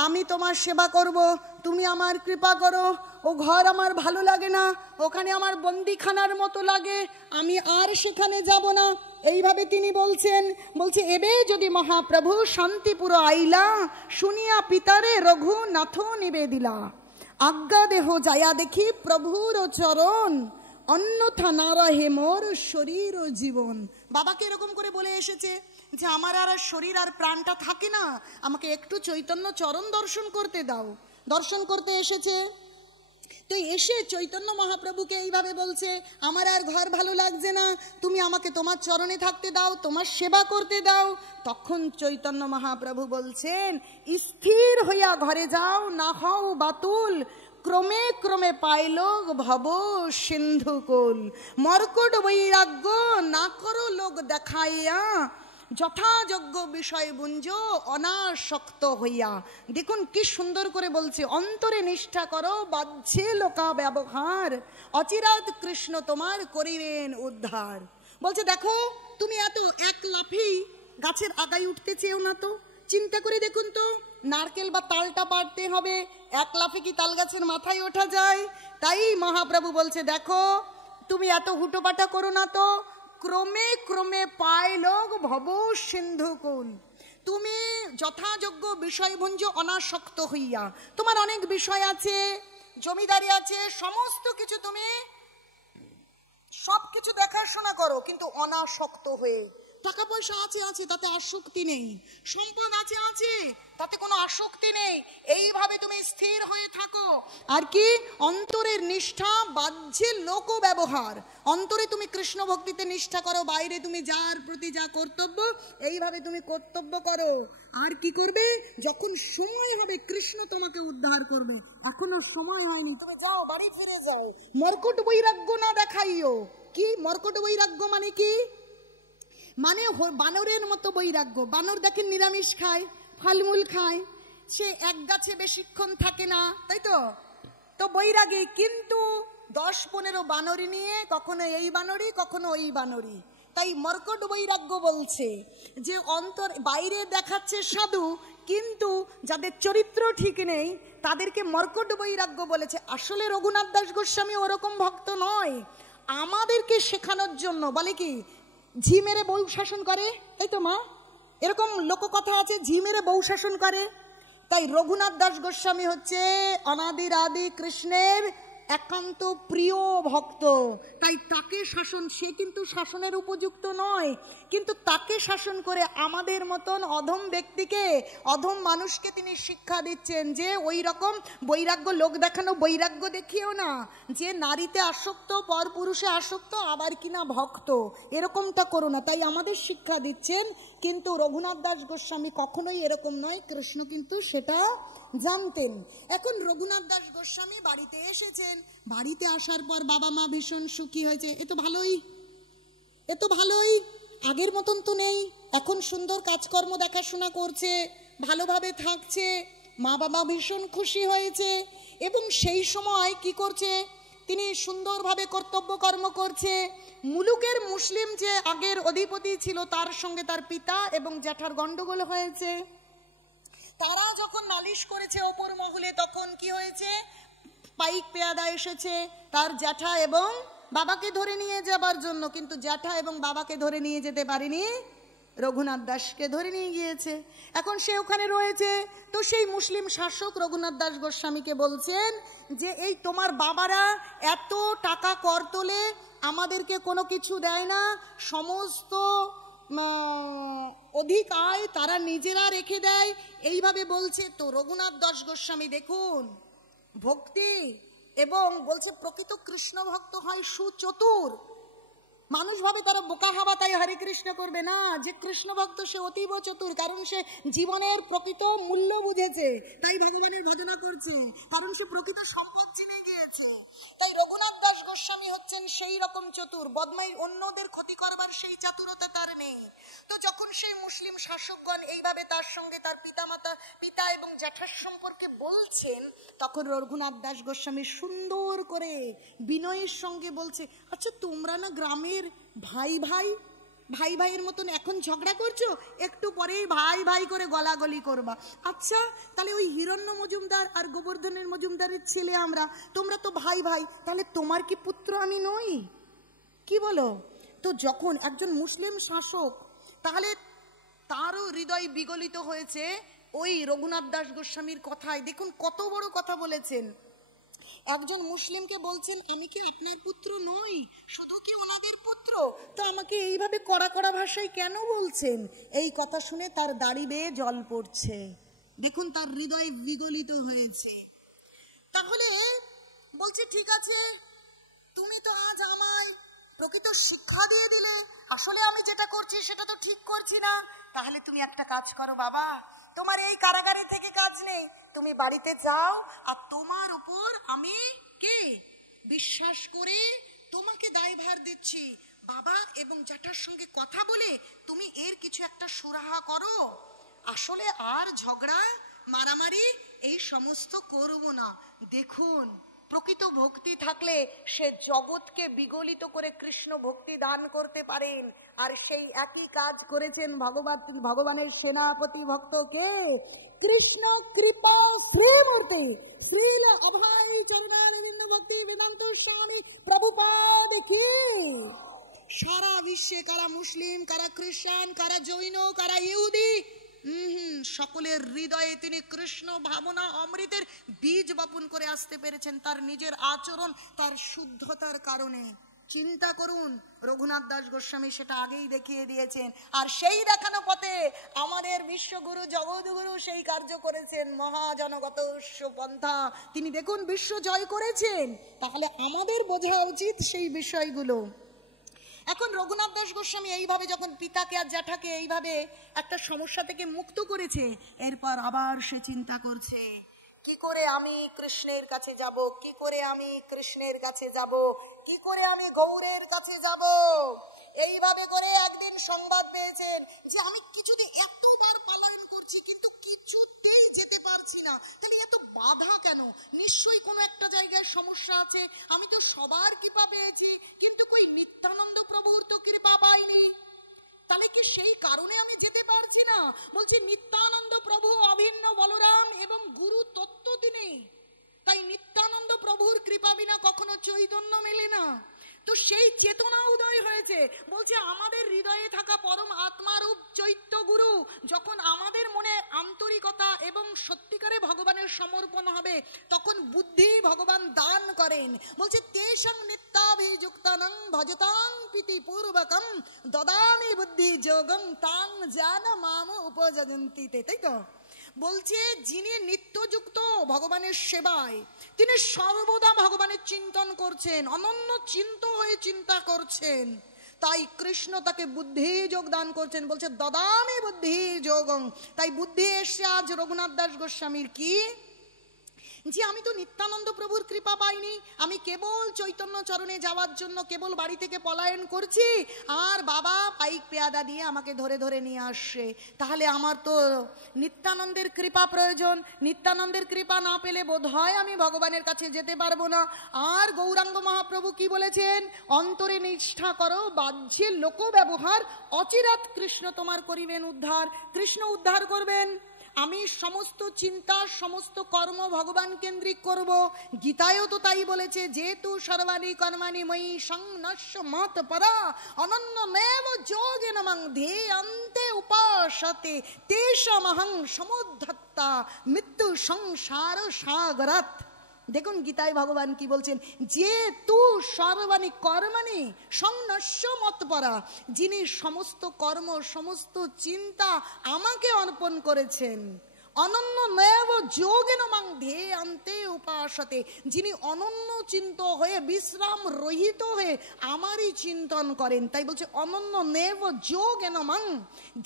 আমি তোমার সেবা করব, তুমি আমার কৃপা করো, ও ঘর আমার ভালো লাগে না, ওখানে আমার বন্দিখানার মতো লাগে, আমি আর সেখানে যাব না। এইভাবে তিনি বলছে এবে যদি মহাপ্রভু শান্তিপুর আইলা, শুনিয়া পিতারে রঘুনাথ নিবেদিলা, আজ্ঞা দেহ যায়া দেখি প্রভুর চরণ, অন্যথা না রহে মোর শরীর ও জীবন। বাবাকে এরকম করে বলে এসেছে যে আমার আর শরীর আর প্রাণটা থাকে না, আমাকে একটু চৈতন্য চরণ দর্শন করতে দাও। দর্শন করতে এসেছে। তো এসে চৈতন্য মহাপ্রভুকে এইভাবে বলছে, আমার আর ঘর ভালো লাগছে না, তুমি আমাকে তোমার চরণে থাকতে দাও, তোমার সেবা করতে দাও। তখন চৈতন্য মহাপ্রভু বলছেন, স্থির হইয়া ঘরে যাও, না হও বাতুল, ক্রমে ক্রমে পাইল ভব সিন্ধুকুল। মর্কট বৈরাগ্য না করো লোক দেখাইয়া, যথাযোগ্য বিষয় বুঞ্জ অনাসক্ত হইয়া। দেখুন কি সুন্দর করে বলছে, অন্তরে নিষ্ঠা করো, বাহ্যে লোকা ব্যবহার, অচিরাৎ কৃষ্ণ তোমার করিবেন উদ্ধার। বলছে দেখো, তুমি এত এক লাফি গাছের আগায় উঠতে চেও না তো, চিন্তা করে দেখুন তো, নারকেল বা তালটা পাড়তে হবে, এক লাফে কি তাল গাছের মাথায় ওঠা যায়? তাই মহাপ্রভু বলছে দেখো, তুমি এত হুটোপাটা করো না তো, ক্রমে ক্রমে পায় লোক ভব সিন্ধুকুল। তুমি যথাযোগ্য বিষয়ভুঞ্জ অনাসক্ত হইয়া, তোমার অনেক বিষয় আছে, জমিদারি আছে, সমস্ত কিছু তুমি সবকিছু দেখাশোনা করো, কিন্তু অনাসক্ত হয়ে। টাকা পয়সা আছে আছে, তাতে আসক্তি নেই, সম্পদ আছে আছে, তাতে কোনো আসক্তি নেই, এইভাবে তুমি স্থির হয়ে থাকো। আর কি, অন্তরের নিষ্ঠা, বাহ্যে লোক ব্যবহার, অন্তরে তুমি কৃষ্ণ ভক্তিতে নিষ্ঠা করো, বাইরে তুমি যার প্রতি যা কর্তব্য এইভাবে তুমি কর্তব্য করো। আর কি করবে, যখন সময় হবে কৃষ্ণ তোমাকে উদ্ধার করবে, এখনো সময় হয়নি, তুমি যাও, বাড়ি ফিরে যাও। মর্কট বৈরাগ্য না দেখাইও। কি মর্কট বৈরাগ্য মানে কি? মানে বানরের মতো বৈরাগ্য। বানর দেখেন নিরামিষ খায়, ফলমূল খায়, সে এক গাছে বেশিক্ষণ থাকে না, তাই তো? তো বৈরাগী, কিন্তু 10-15 বানরি নিয়ে, কখনো এই বানরি কখনো ওই বানরি। তাই মর্কট বৈরাগ্য বলছে যে অন্তর বাইরে দেখাচ্ছে সাধু, কিন্তু যাদের চরিত্র ঠিক নেই তাদেরকে মর্কট বৈরাগ্য বলেছে। আসলে রঘুনাথ দাস গোস্বামী ওরকম ভক্ত নয়, আমাদেরকে শেখানোর জন্য বলে কি, ঝি মেরে বউ শাসন করে, তাই তো মা? এরকম লোককথা আছে, ঝি মেরে বউ শাসন করে। তাই রঘুনাথ দাস গোস্বামী হচ্ছে অনাদির আদি কৃষ্ণের একান্ত প্রিয় ভক্ত। তাই তাকে শাসন, সে কিন্তু শাসনের উপযুক্ত নয়, কিন্তু তাকে শাসন করে আমাদের মতন অধম ব্যক্তিকে, অধম মানুষকে তিনি শিক্ষা দিচ্ছেন যে ওই রকম বৈরাগ্য, লোক দেখানো বৈরাগ্য দেখিও না, যে নারীতে আসক্ত, পর পুরুষে আসক্ত, আবার কিনা ভক্ত, এরকমটা করো না। তাই আমাদের শিক্ষা দিচ্ছেন। কিন্তু রঘুনাথ দাস গোস্বামী কখনোই এরকম নয়, কৃষ্ণ কিন্তু সেটা জানতেন। এখন রঘুনাথ দাস গোস্বামী বাড়িতে এসেছেন, বাড়িতে আসার পর বাবা মা ভীষণ সুখী হয়েছে, এ তো ভালোই, আগের মতন তো নেই, এখন সুন্দর কাজকর্ম দেখাশোনা করছে, ভালোভাবে থাকছে, মা বাবা ভীষণ খুশি হয়েছে। এবং সেই সময় কি করছে, তিনি সুন্দরভাবে কর্তব্য কর্ম করছে। মুলুকের মুসলিম যে আগের অধিপতি ছিল, তার সঙ্গে তার পিতা এবং জ্যাঠার গন্ডগোল হয়েছে। তারা যখন নালিশ করেছে ওপর মহলে, তখন কি হয়েছে, পাইক পেয়াদা এসেছে তার জ্যাঠা এবং বাবাকে ধরে নিয়ে যাবার জন্য, কিন্তু জ্যাঠা এবং বাবাকে ধরে নিয়ে যেতে পারেনি, রঘুনাথ দাসকে ধরে নিয়ে গিয়েছে। এখন সে ওখানে রয়েছে। তো সেই মুসলিম শাসক রঘুনাথ দাস গোস্বামীকে বলছেন যে এই তোমার বাবারা এত টাকা কর তোলে, আমাদেরকে কোনো কিছু দেয় না, সমস্ত অধিক আয় তারা নিজেরা রেখে দেয়, এইভাবে বলছে। তো রঘুনাথ দাস গোস্বামী দেখুন ভক্তি, এবং বলছে প্রকৃত কৃষ্ণ ভক্ত হয় সুচতুর। মানুষ ভাবে তারা বোকা হাবা, তাই হরে কৃষ্ণ করবে না। যে কৃষ্ণ ভক্ত সে অতীব চতুর, কারণ সে জীবনের প্রকৃত মূল্য বুঝেছে, তাই ভগবানের ভজনা করছে, কারণ সে প্রকৃত সম্পদ চিনে গিয়েছে। তাই রঘুনাথ দাস গোস্বামী হচ্ছেন সেই রকম চতুর, বদমাই অন্যদের ক্ষতি করবার সেই চাতুরতা তার নেই। তো যখন সেই মুসলিম শাসকগণ এইভাবে তার সঙ্গে তার পিতা এবং জ্যাঠার সম্পর্কে বলছেন, তখন রঘুনাথ দাস গোস্বামী সুন্দর করে বিনয়ের সঙ্গে বলছে, আচ্ছা তোমরা না গ্রামের ভাই ভাইয়ের মতন এখন ঝগড়া করছো, একটু পরেই ভাই ভাই করে গলাগলি করবা। আচ্ছা তাহলে ওই হিরণ্য মজুমদার আর গোবর্ধনের মজুমদারের ছেলে আমরা, তোমরা তো ভাই, তাহলে তোমার কি পুত্র আমি নই? কি বলো? তো যখন একজন মুসলিম শাসক, তাহলে তারও হৃদয় বিগলিত হয়েছে ওই রঘুনাথ দাস গোস্বামীর কথায়। দেখুন কত বড় কথা বলেছেন। একজন মুসলিমকে বলছেন আমি কি আপনার পুত্র নই, শুধু কি ওনাদের পুত্র, তো আমাকে এইভাবে কড়া কড়া ভাষায় কেন বলছেন? এই কথা শুনে তার দাড়ি বেয়ে জল পড়ছে। দেখুন তার হৃদয় বিগলিত হয়েছে। তাহলে বলছে ঠিক আছে, তুমি তো আজ আমায় প্রকৃত শিক্ষা দিয়ে দিলে, আসলে আমি যেটা করছি সেটা তো ঠিক করছি না। তাহলে তুমি একটা কাজ করো বাবা, তোমার এই কারাগারে থেকে কাজ নেই, তুমি বাড়িতে যাও, আর তোমার উপর আমি কে বিশ্বাস করে তোমাকে দায়ভার দিচ্ছি বাবা, এবং জ্যাঠার সঙ্গে কথা বলে তুমি এর কিছু একটা সুরাহা করো। আসলে আর ঝগড়া মারামারি এই সমস্ত করব না। দেখুন, প্রকৃত ভক্তি থাকলে সে জগৎকে বিগলিত করে কৃষ্ণ ভক্তি দান করতে পারেন। আর সেই একই কাজ করেছেন ভগবানের সেনাপতি ভক্তকে কৃষ্ণ কৃপা শ্রীমূর্তি শ্রীল অভয় চরণারবিন্দ ভক্তি বেদান্ত স্বামী প্রভুপাদ কি। সারা বিশ্বে কারা মুসলিম, কারা খ্রিস্টান, কারা জৈন, কারা ইহুদি, সকলের হৃদয়ে তিনি কৃষ্ণ ভাবনা অমৃতের বীজ বপন করে আসতে পেরেছেন তার নিজের আচরণ, তার শুদ্ধতার কারণে। চিন্তা করুন, রঘুনাথ দাস গোস্বামী সেটা আগেই দেখিয়ে দিয়েছেন। আর সেই দেখানো পথে আমাদের বিশ্বগুরু জগৎগুরু সেই কার্য করেছেন, মহাজনগত পন্থা। তিনি দেখুন বিশ্ব জয় করেছেন, তাহলে আমাদের বোঝা উচিত সেই বিষয়গুলো। এখন রঘুনাথ দাস গোস্বামী এইভাবে যখন পিতাকে আর জ্যাঠাকে এইভাবে একটা সমস্যা থেকে মুক্ত করেছে, এরপর আবার সে চিন্তা করছে কি করে আমি কৃষ্ণের কাছে যাব, কি করে আমি কৃষ্ণের কাছে যাব, কি করে আমি গৌরের কাছে যাব। এইভাবে করে একদিন সংবাদ পেয়েছেন যে আমি কিছুদিন এতবার পালায়ন করছি কিন্তু কিছুতেই যেতে পারছি না, তাকে এত বাধা কেন? নিশ্চয়ই কোনো একটা জায়গায় সমস্যা আছে। আমি তো সবার কৃপা পেয়েছি, কিন্তু কই নিত্যানন্দ প্রভুর তো কৃপা পাইনি, তাহলে কি সেই কারণে আমি যেতে পারছি না? বলছি নিত্যানন্দ প্রভু অভিন্ন বলরাম এবং গুরু তত্ত্ব তিনি, তাই নিত্যানন্দ প্রভুর কৃপা বিনা কখনো চৈতন্য মেলে না। তো সেই চেতনা উদয় হয়েছে, বলছে আমাদের হৃদয়ে থাকা পরম আত্মারূপ চৈত্য গুরু যখন আমাদের মনে আন্তরিকতা এবং সত্যিকারে ভগবানের সমর্পণ হবে, তখন বুদ্ধি ভগবান দান করেন। বলছে তেষাং নিত্যাভিযুক্তানাং ভজতাং প্রীতি পূর্বকম দদামি বুদ্ধি যোগং তাং জ্ঞান মাম উপযজন্তি। তাই তো বলছে যিনি নিত্যযুক্ত ভগবানের সেবায়, তিনি সর্বদা ভগবানের চিন্তন করছেন, অনন্য চিন্ত হয়ে চিন্তা করছেন, তাই কৃষ্ণ তাকে বুদ্ধি যোগ দান করছেন। বলছে দদামি বুদ্ধি যোগং। তাই বুদ্ধি এসছে আজ রঘুনাথ দাস গোস্বামীর কি, যে আমি তো নিত্যানন্দ প্রভুর কৃপা পাইনি, আমি কেবল চৈতন্য চরণে যাওয়ার জন্য কেবল বাড়ি থেকে পলায়ন করছি, আর বাবা পাইক পেয়াদা দিয়ে আমাকে ধরে ধরে নিয়ে আসছে। তাহলে আমার তো নিত্যানন্দের কৃপা প্রয়োজন, নিত্যানন্দের কৃপা না পেলে বোধ হয় আমি ভগবানের কাছে যেতে পারবো না। আর গৌরাঙ্গ মহাপ্রভু কি বলেছেন, অন্তরে নিষ্ঠা করো, বাহ্যে লোক ব্যবহার, অচিরাৎ কৃষ্ণ তোমার করিবেন উদ্ধার। কৃষ্ণ উদ্ধার করবেন। আমি সমস্ত চিন্তা সমস্ত কর্ম ভগবান কেন্দ্রিক করব। গীতায়ও তো তাই বলেছে, যেহেতু সর্বাণি কর্মাণি ময়ি সংনশ্য মত পরা অনন্যমেব যোগেন মাং ধ্যেয়ন্তে উপাসতে তেষামহং সমুদ্ধত্তা মৃত্যু সংসার সাগরাৎ। দেখুন গীতায় ভগবান কি বলছেন, যে তু সর্বাণি কর্মাণি সংনশ্য মতপরা, যিনি সমস্ত কর্ম সমস্ত চিন্তা আমাকে অর্পণ করেছেন, অনন্য নৈব যোগেন মাং ধ্যেয়ন্তে উপাসতে, যিনি অনন্য চিন্ত হয়ে বিশ্রাম রহিত হয়ে আমারই চিন্তন করেন। তাই বলছে অনন্য নৈব যোগেন মাং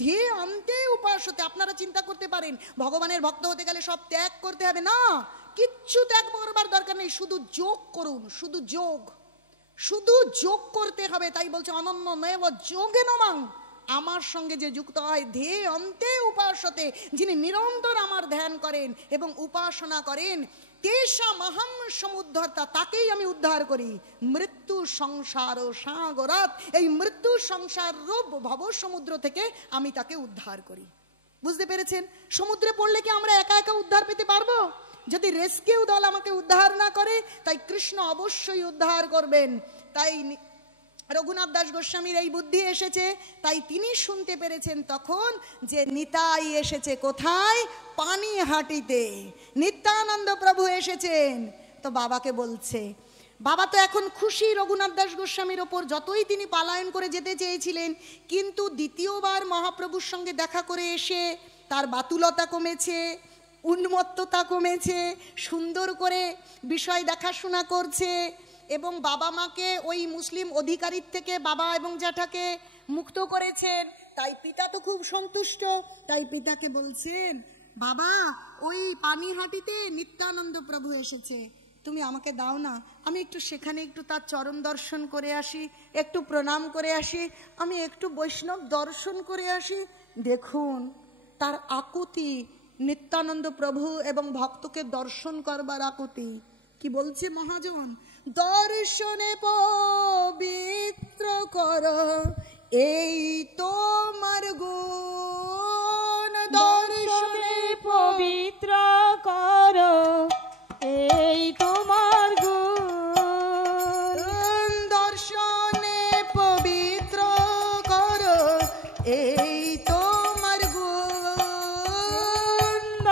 ধ্যেয়ন্তে উপাসতে। আপনারা চিন্তা করতে পারেন ভগবানের ভক্ত হতে গেলে সব ত্যাগ করতে হবে, না, কিচ্ছু ত্যাগ করবার দরকার নেই, শুধু যোগ করুন, শুধু যোগ করতে হবে। তাই বলছে অনন্য নৈব যোগেন মাং, আমার সঙ্গে যে যুক্ত হয় ধ্যেয়ন্তে উপাসতে, যিনি নিরন্তর আমার ধ্যান করেন এবং উপাসনা করেন, তেষামহং সমুদ্ধর্তা, তাকেই আমি উদ্ধার করি। মৃত্যু সংসার সাগরাৎ, এই মৃত্যু সংসার রূপ ভব সমুদ্র থেকে আমি তাকে উদ্ধার করি। বুঝতে পেরেছেন? সমুদ্রে পড়লে কি আমরা একা একা উদ্ধার পেতে পারবো? যদি রেস্কিউ দল আমাকে উদ্ধার না করে, তাই কৃষ্ণ অবশ্যই উদ্ধার করবেন। তাই রঘুনাথ দাস গোস্বামীর এই বুদ্ধি এসেছে, তাই তিনি শুনতে পেরেছেন তখন যে নিতাই এসেছে কোথায়, পানিহাটিতে নিত্যানন্দ প্রভু এসেছেন। তো বাবাকে বলছে, বাবা তো এখন খুশি রঘুনাথ দাস গোস্বামীর ওপর, যতই তিনি পালায়ন করে যেতে চেয়েছিলেন, কিন্তু দ্বিতীয়বার মহাপ্রভুর সঙ্গে দেখা করে এসে তার বাতুলতা কমেছে, উন্মত্ততা কমেছে, সুন্দর করে বিষয় দেখাশোনা করছে এবং বাবা মাকে ওই মুসলিম অধিকারীর থেকে বাবা এবং জ্যাঠাকে মুক্ত করেছেন। তাই পিতা তো খুব সন্তুষ্ট। তাই পিতাকে বলছেন, বাবা ওই পানিহাটিতে নিত্যানন্দ প্রভু এসেছে, তুমি আমাকে দাও না, আমি একটু সেখানে একটু তার চরণ দর্শন করে আসি, একটু প্রণাম করে আসি, আমি একটু বৈষ্ণব দর্শন করে আসি। দেখুন তার আকুতি, নিত্যানন্দ প্রভু এবং ভক্তকে দর্শন করবার আকুতি। কি বলছে মহাজন, দর্শনে পবিত্র কর এই তোমার গুণ, দর্শনে পবিত্র কর এই তোমার গুণ, দর্শনে পবিত্র কর এই তোমার গুণ,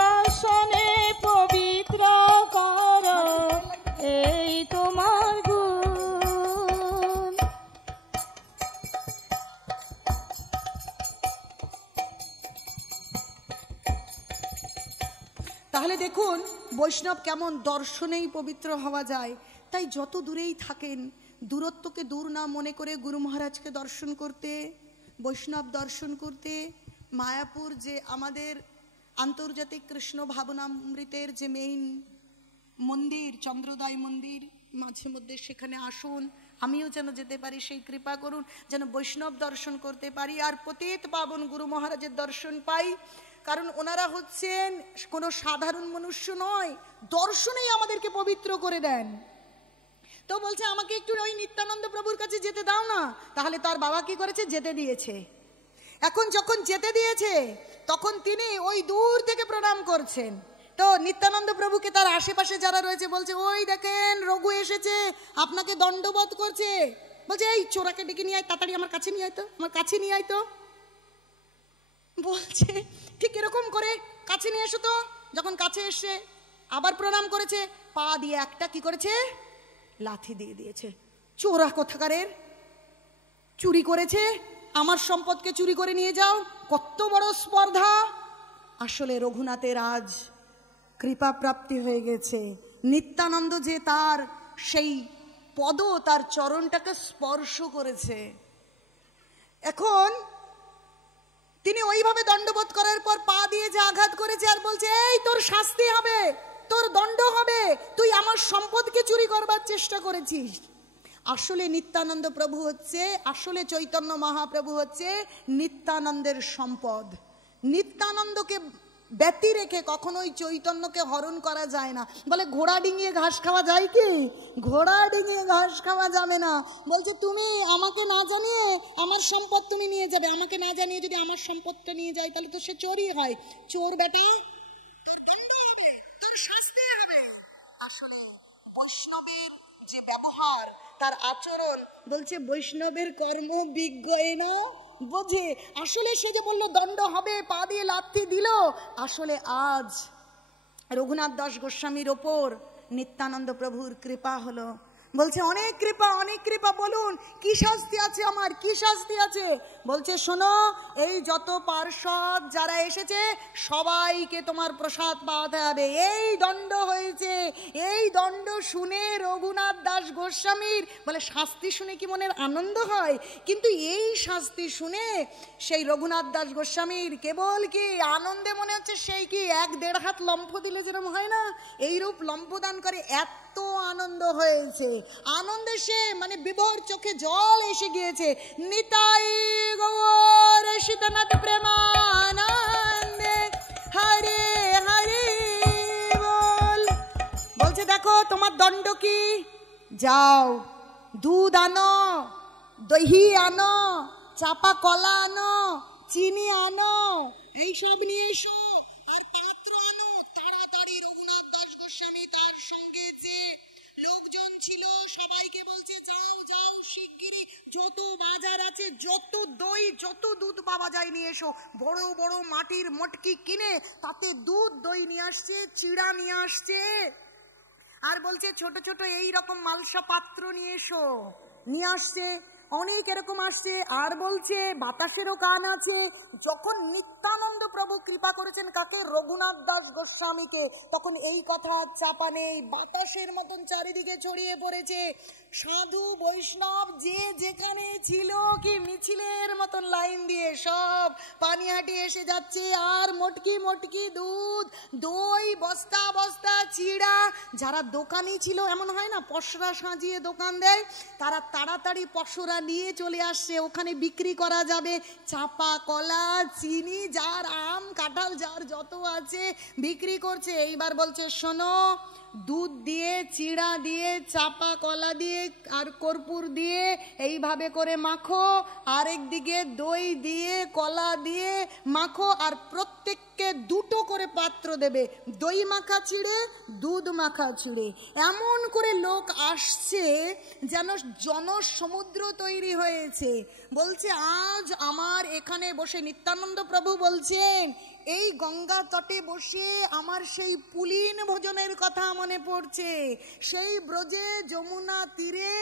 দর্শনে পবিত্র কর এই তোমার গুণ। তাহলে দেখুন বৈষ্ণব কেমন দর্শনেই পবিত্র হওয়া যায়। তাই যত দূরেই থাকেন দূরত্বকে দূর না মনে করে গুরু মহারাজকে দর্শন করতে, বৈষ্ণব দর্শন করতে। মায়াপুর যে আমাদের আন্তর্জাতিক কৃষ্ণ ভাবনামৃতের যে মেইন মন্দির, চন্দ্রোদয় মন্দির, মাঝে মধ্যে সেখানে আসুন, আমিও যেন যেতে পারি, সেই কৃপা করুন যেন বৈষ্ণব দর্শন করতে পারি আর পতিত পাবন গুরু মহারাজের দর্শন পাই। কারণ ওনারা হচ্ছেন কোনো সাধারণ মনুষ্য নয়, দর্শনেই আমাদেরকে পবিত্র করে দেন। তো বলছে আমাকে একটু ওই নিত্যানন্দ প্রভুর কাছে যেতে দাও না। তাহলে তার বাবা কি করেছে, যেতে দিয়েছে। এখন যখন যেতে দিয়েছে তখন তিনি ওই দূর থেকে প্রণাম করছেন। তো নিত্যানন্দ প্রভুকে তার আশেপাশে যারা রয়েছে বলছে, ওই দেখেন রঘু এসেছে, আপনাকে দণ্ডবোধ করছে। বলছে এই চোরাকে ডেকে নিয়ে আয়, তাড়াতাড়ি আমার কাছে নিয়ে আয় তো, আমার কাছে নিয়ে আয় তো। বলছে ঠিক এরকম করে কাছে নিয়ে এসো তো। যখন কাছে এসে আবার প্রণাম করেছে, পা দিয়ে একটা কি করেছে, লাথি দিয়ে দিয়েছে। চোরা কোথাকারের, চুরি করেছে, আমার সম্পদকে চুরি করে নিয়ে যাও, কত বড় স্পর্ধা। আসলে রঘুনাথের আজ কৃপা প্রাপ্তি হয়ে গেছে। নিত্যানন্দ যে তার সেই পদ, তার চরণটাকে স্পর্শ করেছে। এখন তিনি ওইভাবে দণ্ডবোধ করার পর পা দিয়ে যে আঘাত করেছে আর বলছে, এই তোর শাস্তি হবে, তোর দণ্ড হবে, তুই আমার সম্পদকে চুরি করবার চেষ্টা করেছিস। আসলে নিত্যানন্দ প্রভু হচ্ছে, আসলে চৈতন্য মহাপ্রভু হচ্ছে নিত্যানন্দের সম্পদ। নিত্যানন্দকে ব্যতি রেখে কখনোই চৈতন্যকে হরণ করা যায় না। বলে ঘোড়া ডিঙিয়ে ঘাস খাওয়া যায় কি? ঘোড়া ডিঙিয়ে ঘাস খাওয়া যাবে না। বলছে তুমি আমাকে না জানিয়ে আমার সম্পদ তুমি নিয়ে যাবে, আমাকে না জানিয়ে যদি আমার সম্পদটা নিয়ে যায় তাহলে তো সে চোরই হয়। চোর বেটা বৈষ্ণবের যে ব্যবহার, তার আচরণ, বলছে বৈষ্ণবের কর্ম বিজ্ঞ না বোঝে। আসলে সে যে বললো দণ্ড হবে, পা দিয়ে লাথি দিল, আসলে আজ রঘুনাথ দাস গোস্বামীর ওপর নিত্যানন্দ প্রভুর কৃপা হলো। বলছে অনেক কৃপা, অনেক কৃপা, বলুন কি শাস্তি আছে আমার, কি শাস্তি আছে? বলছে শোনো, এই যত পার্ষদ যারা এসেছে সবাইকে তোমার প্রসাদ পাওয়াতে হবে। এই দণ্ড হয়েছে, এই দণ্ড শুনে রঘুনাথ দাস গোস্বামীর বলে শাস্তি শুনে কি মনের আনন্দ হয়? কিন্তু এই শাস্তি শুনে সেই রঘুনাথ দাস গোস্বামীর কেবল কি আনন্দে মনে হচ্ছে সেই কি 1-1.5 হাত লম্ফ দিলে যেরকম হয় না, এইরূপ লম্ফদান করে এত আনন্দ হয়েছে। আনন্দে সে মানে বিভোর চোখে জল এসে গিয়েছে। নিতাই গৌর সীতানাথ প্রেমানন্দে হরে হরে বল। বলছে দেখো তোমার দণ্ড কি, যাও দুধ আনো, দহি আনো, চাপা কলা আনো, চিনি আনো, এইসব নিয়ে এসো আর পাত্র আনো তাড়াতাড়ি। রঘুনাথ দাস গোস্বামী তার সঙ্গে যে লোকজন ছিল সবাইকে বলছে যাও যাও শিগগিরই যত বাজার আছে, যত দই, যত দুধ পাওয়া যায় নিয়ে এসো। বড় বড় মাটির মটকি কিনে তাতে দুধ দই নিয়ে আসছে, চিড়া নিয়ে আসছে, আর বলছে ছোট ছোট এই রকম মালসা পাত্র নিয়ে এসো, নিয়ে আসছে অনেক এরকম আসছে। আর বলছে বাতাসেরও কান আছে। যখন নিত্যানন্দ প্রভু কৃপা করেছেন কাকে? রঘুনাথ দাস গোস্বামীকে। তখন এই কথা চাপা নেই, বাতাসের মতন চারিদিকে ছড়িয়ে পড়েছে। সাধু বৈষ্ণব যে যেখানে ছিল কি মিছিলের মতন লাইন দিয়ে সব পানিহাটি এসে যাচ্ছে। আর মটকি মটকি দুধ, দই, বস্তা বস্তা চিড়া। যারা দোকানি ছিল, এমন হয় না পসরা সাজিয়ে দোকান দেয়, তারা তাড়াতাড়ি পসরা নিয়ে চলে আসছে, ওখানে বিক্রি করা যাবে। চাপা কলা, চিনি, যার আম কাঁঠাল যার যত আছে বিক্রি করছে। এইবার বলছে শোনো, দুধ দিয়ে, চিড়া দিয়ে, চাপা কলা দিয়ে আর কর্পূর দিয়ে এইভাবে করে মাখো, আরেক দিকে দই দিয়ে কলা দিয়ে মাখো, আর প্রত্যেককে দুটো করে পাত্র দেবে, দই মাখা চিড়ে, দুধ মাখা চিড়ে। এমন করে লোক আসছে যেন জনসমুদ্র তৈরি হয়েছে। বলছে আজ আমার এখানে বসে, নিত্যানন্দ প্রভু বলছেন, এই গঙ্গা তটে বসে আমার সেই পুলিন ভোজনের কথা মনে পড়ছে। সেই ব্রজে যমুনা তীরে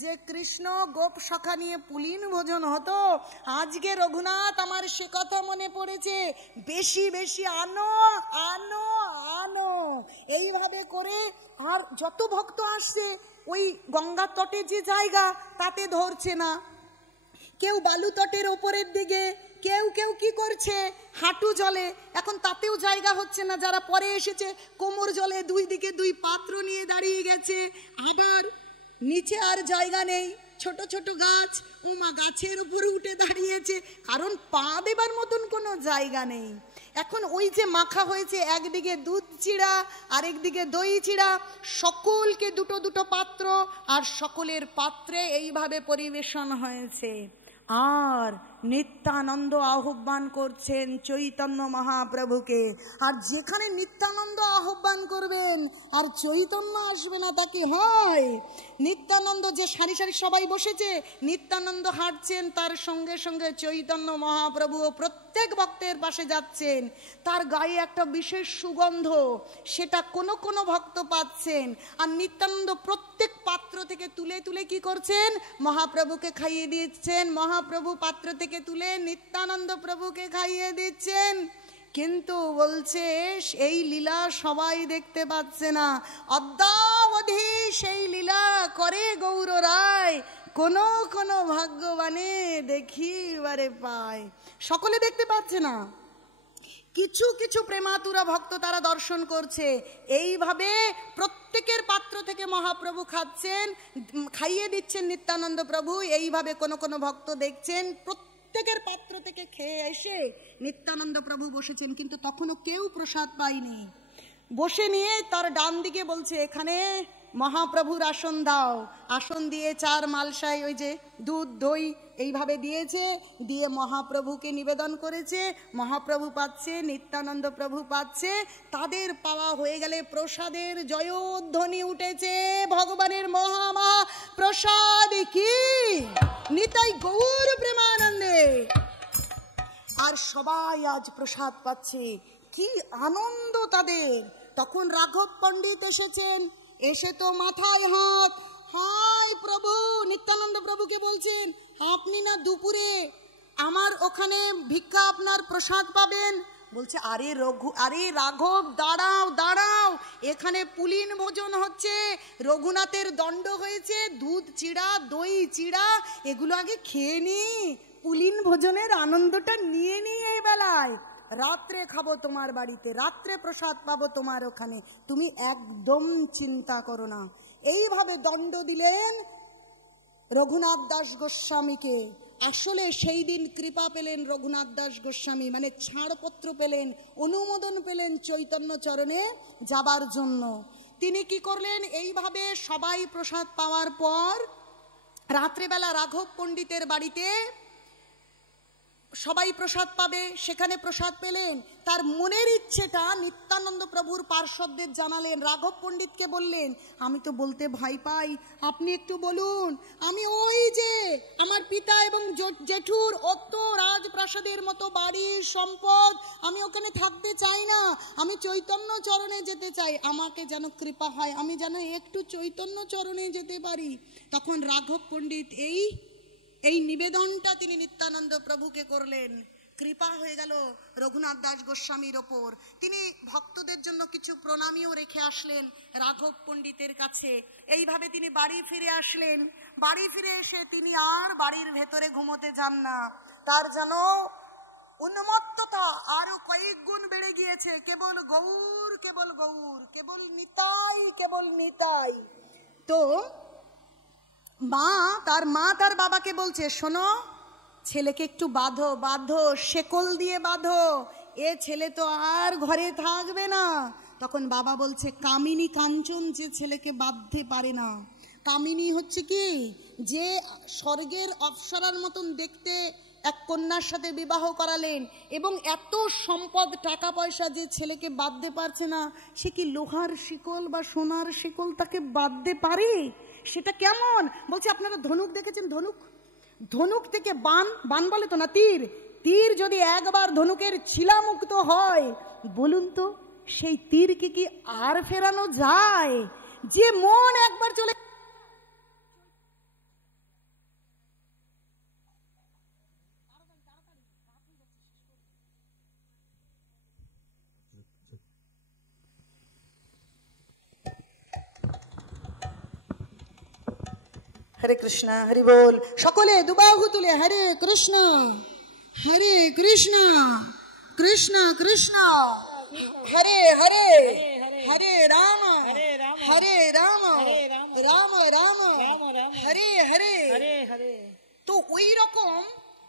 যে কৃষ্ণ গোপ সখা নিয়ে পুলিন ভোজন হতো, আজকে রঘুনাথ আমার সে কথা মনে পড়েছে। বেশি বেশি আনো আনো আনো, এইভাবে করে। আর যত ভক্ত আসছে ওই গঙ্গা তটে যে জায়গা তাতে ধরছে না, কেউ বালু তটের ওপরের দিকে, কেউ কেউ কি করছে হাঁটু জলে, এখন তাতেও জায়গা হচ্ছে না। যারা পরে এসেছে কোমর জলে, দুই দিকে দুই পাত্র নিয়ে দাঁড়িয়ে গেছে। আবার নিচে আর জায়গা নেই, ছোট ছোট গাছ, উমা গাছের উপরে উঠে দাঁড়িয়েছে, কারণ পা দেবার মতন কোনো জায়গা নেই। এখন ওই যে মাখা হয়েছে, একদিকে দুধ চিড়া আরেকদিকে দই চিড়া, সকলকে দুটো দুটো পাত্র, আর সকলের পাত্রে এইভাবে পরিবেশন হয়েছে। আর নিত্যানন্দ আহ্বান করছেন চৈতন্য মহাপ্রভুকে। আর যেখানে নিত্যানন্দ আহ্বান করবেন আর চৈতন্য আসবে না তা কি হয়? নিত্যানন্দ যে সারি সারি সবাই বসেছে, নিত্যানন্দ হাঁটছেন, তার সঙ্গে সঙ্গে চৈতন্য মহাপ্রভু প্রত্যেক ভক্তের পাশে যাচ্ছেন। তার গায়ে একটা বিশেষ সুগন্ধ, সেটা কোনো কোনো ভক্ত পাচ্ছেন। আর নিত্যানন্দ প্রত্যেক পাত্র থেকে তুলে তুলে কি করছেন? মহাপ্রভুকে খাইয়ে দিচ্ছেন। মহাপ্রভু পাত্র থেকে তুলে নিত্যানন্দ প্রভুকে খাইয়ে দিচ্ছেন। কিন্তু বলছে এই লীলা সবাই দেখতে পাচ্ছে না, অদ্যাবধি সেই লীলা করে গৌর রায়, কোন কোন ভাগ্যবানে দেখিবারে পায়। সকলে দেখতে পাচ্ছে না, কিছু কিছু প্রেমাতুরা ভক্ত তারা দর্শন করছে। এইভাবে প্রত্যেকের পাত্র থেকে মহাপ্রভু খাচ্ছেন, খাইয়ে দিচ্ছেন নিত্যানন্দ প্রভু। এইভাবে কোন কোন ভক্ত দেখছেন, প্রত্যেকের পাত্র থেকে খেয়ে এসে নিত্যানন্দ প্রভু বসেছেন, কিন্তু তখনও কেউ প্রসাদ পায়নি। বসে নিয়ে তার ডান দিকে বলছে এখানে মহাপ্রভুর আসন দাও। আসন দিয়ে চার মালসায় ওই যে দুধ দই এইভাবে দিয়েছে, দিয়ে মহাপ্রভুকে নিবেদন করেছে। মহাপ্রভু পাচ্ছে, নিত্যানন্দ প্রভু পাচ্ছে। তাদের পাওয়া হয়ে গেলে প্রসাদের জয়ধ্বনি উঠেছে, ভগবানের মহা মহা প্রসাদ কি নিতাই গৌর প্রেমানন্দে। আর সবাই আজ প্রসাদ পাচ্ছে, কি আনন্দ তাদের। তখন রাঘব পণ্ডিত এসেছেন, এসে তো মাথায় হাত, হায় প্রভু, নিত্যানন্দ প্রভুকে বলছেন আপনি না দুপুরে আমার ওখানে ভিক্ষা আপনার প্রসাদ পাবেন। বলছে আরে রাঘব দাঁড়াও দাঁড়াও, এখানে পুলিন ভোজন হচ্ছে, রঘুনাথের দণ্ড হয়েছে, দুধ চিড়া দই চিড়া এগুলো আগে খেয়ে নি, পুলিন ভোজনের আনন্দটা নিয়ে নি। এই বেলায় রাত্রে খাবো তোমার বাড়িতে, রাত্রে প্রসাদ পাবো তোমার ওখানে, তুমি একদম চিন্তা করো না। এইভাবে দণ্ড দিলেন রঘুনাথ দাস গোস্বামীকে। আসলে সেই দিন কৃপা পেলেন রঘুনাথ দাস গোস্বামী, মানে ছাড়পত্র পেলেন, অনুমোদন পেলেন চৈতন্য চরণে যাবার জন্য। তিনি কি করলেন? এইভাবে সবাই প্রসাদ পাওয়ার পর রাত্রেবেলা রাঘব পণ্ডিতের বাড়িতে সবাই প্রসাদ পাবে, সেখানে প্রসাদ পেলেন। তার মনের ইচ্ছেটা নিত্যানন্দ প্রভুর পার্শ্বদের জানালেন। রাঘব পণ্ডিতকে বললেন আমি তো বলতে ভয় পাই, আপনি একটু বলুন, আমি ওই যে আমার পিতা এবং জেঠুর অত রাজপ্রাসাদের মতো বাড়ি সম্পদ, আমি ওখানে থাকতে চাই না, আমি চৈতন্য চরণে যেতে চাই, আমাকে যেন কৃপা হয়, আমি যেন একটু চৈতন্য চরণে যেতে পারি। তখন রাঘব পণ্ডিত এই নিবেদনটা তিনি নিত্যানন্দ প্রভুকে করলেন। কৃপা হয়ে গেল রঘুনাথ দাস গোস্বামীর ওপর। তিনি ভক্তদের জন্য কিছু প্রণামীও রেখে আসলেন রাঘব পণ্ডিতের কাছে। এইভাবে তিনি বাড়ি ফিরে আসলেন। বাড়ি ফিরে এসে তিনি আর বাড়ির ভেতরে ঘুমোতে যান না। তার যেন উন্মত্ততা আরো কয়েক গুণ বেড়ে গিয়েছে। কেবল গৌর, কেবল গৌর, কেবল নিতাই, কেবল নিতাই। তো তার বাবাকে বলছে, শোনো, ছেলেকে একটু বাঁধো, বাঁধো, শেকল দিয়ে বাঁধো, এ ছেলে তো আর ঘরে থাকবে না। তখন বাবা বলছে, কামিনী কাঞ্চন যে ছেলেকে বাঁধতে পারে না। কামিনী হচ্ছে কি, যে স্বর্গের অপ্সরার মতন দেখতে এক কন্যার সাথে বিবাহ করালেন, এবং এত সম্পদ টাকা পয়সা যে ছেলেকে বাঁধতে পারছে না, সে কি লোহার শিকল বা সোনার শিকল তাকে বাঁধতে পারে? সেটা কেমন? বলছে, আপনারা ধনুক দেখেছেন? ধনুক, ধনুক থেকে বান বলে তো না, তীর যদি একবার ধনুকের ছিলামুক্ত হয়, বলুন তো সেই তীরকে কি আর ফেরানো যায়? যে মন একবার চলে হরে কৃষ্ণ, হরি বল। সকলে দুবাহু তুলে হরে কৃষ্ণ, হরে কৃষ্ণ, কৃষ্ণ কৃষ্ণ হরে হরে, হরে রাম, হরে রাম, রাম রাম, হরে হরে। তো ওই রকম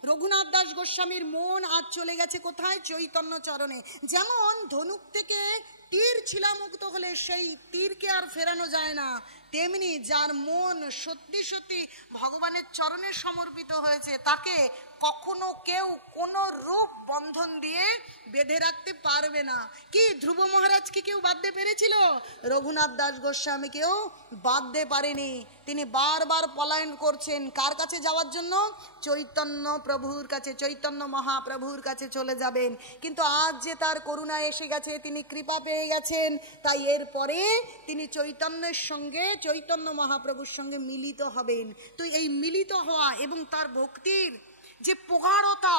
রঘুনাথ দাস গোস্বামীর মন আজ চলে গেছে কোথায়? চৈতন্য চরণে। যেমন ধনুক থেকে তীর ছিলামুক্ত হলে সেই তীরকে আর ফেরানো যায় না, তেমনি যার মন সত্যি সত্যি ভগবানের চরণে সমর্পিত হয়েছে, তাকে কখনো কেউ কোনো রূপ বন্ধন দিয়ে বেঁধে রাখতে পারবে না। কি ধ্রুব মহারাজকে কেউ বাঁধতে পেরেছিল? রঘুনাথ দাস গোস্বামীকেও বাঁধতে পারেনি। তিনি বারবার পলায়ন করছেন কার কাছে যাওয়ার জন্য? চৈতন্য প্রভুর কাছে, চৈতন্য মহাপ্রভুর কাছে চলে যাবেন। কিন্তু আজ যে তার করুণা এসে গেছে, তিনি কৃপা পেয়ে গেছেন, তাই এরপরে তিনি চৈতন্যের সঙ্গে, চৈতন্য মহাপ্রভুর সঙ্গে মিলিত হবেন। তো এই মিলিত হওয়া এবং তার ভক্তির যে প্রগাঢ়তা,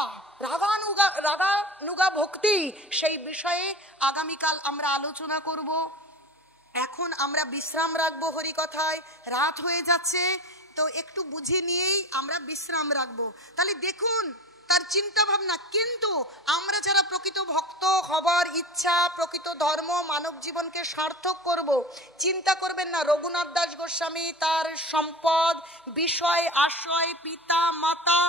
রাগানুগা ভক্তি, সেই বিষয়ে আগামীকাল আমরা আলোচনা করব। এখন আমরা বিশ্রাম রাখবো হরিকথায়। রাত হয়ে যাচ্ছে, তো একটু বুঝে নিয়েই আমরা বিশ্রাম রাখবো। তাহলে দেখুন তার চিন্তা ভাবনা। কিন্তু আমরা যারা প্রকৃত ভক্ত হবার ইচ্ছা, প্রকৃত ধর্ম, মানব জীবনকে সার্থক করব, চিন্তা করবেন না রঘুনাথ দাস গোস্বামী তার সম্পদ, বিষয়, আশ্রয়, পিতা মাতা,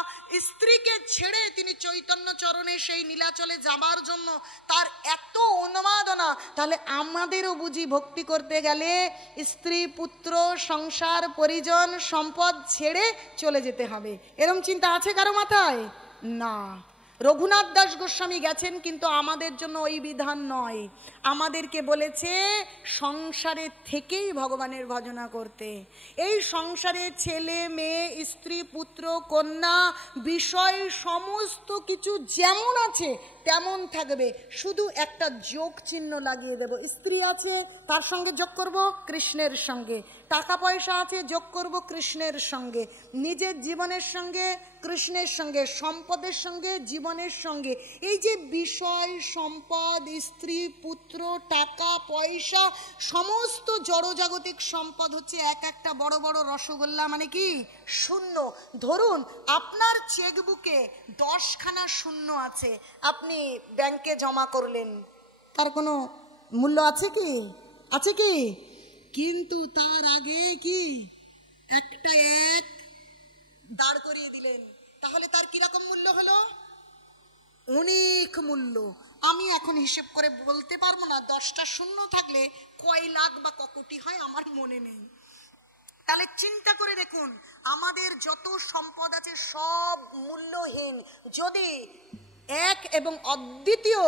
স্ত্রীকে ছেড়ে তিনি চৈতন্য চরণে সেই নীলাচলে যাবার জন্য তার এত উন্মাদনা। তাহলে আমাদেরও বুঝি ভক্তি করতে গেলে স্ত্রী, পুত্র, সংসার, পরিজন, সম্পদ ছেড়ে চলে যেতে হবে? এরকম চিন্তা আছে কারো মাথায়? না। রঘুনাথ দাস গোস্বামী গেছেন, কিন্তু আমাদের জন্য ওই বিধান নয়। আমাদেরকে বলেছে সংসারে থেকেই ভগবানের ভজনা করতে। এই সংসারে ছেলে, মেয়ে, স্ত্রী, পুত্র, কন্যা, বিষয় সমস্ত কিছু যেমন আছে তেমন থাকবে, শুধু একটা যোগ চিহ্ন লাগিয়ে দেব। স্ত্রী আছে, তার সঙ্গে যোগ করব কৃষ্ণের সঙ্গে। টাকা পয়সা আছে, যোগ করব কৃষ্ণের সঙ্গে। নিজের জীবনের সঙ্গে কৃষ্ণের সঙ্গে, সম্পদের সঙ্গে জীবনের সঙ্গে। এই যে বিষয়, সম্পদ, স্ত্রী, পুত্র, টাকা পয়সা, সমস্ত জড়জাগতিক সম্পদ হচ্ছে এক একটা বড় বড় রসগোল্লা, মানে কি শূন্য। ধরুন আপনার চেকবুকে 10খানা শূন্য আছে, আপনি ব্যাংকে জমা করলেন, তার কোনো মূল্য আছে কি? আছে কি? কিন্তু তার আগে কি একটা এক দাঁড় করিয়ে দিলেন, তাহলে তার কিরকম মূল্য হলো? অনেক মূল্য। আমি এখন হিসেব করে বলতে পারবো না 10টা শূন্য থাকলে কয় লাখ বা ক কোটি হয়, আমার মনে নেই। তাহলে চিন্তা করে দেখুন, আমাদের যত সম্পদ আছে সব মূল্যহীন যদি এক এবং অদ্বিতীয়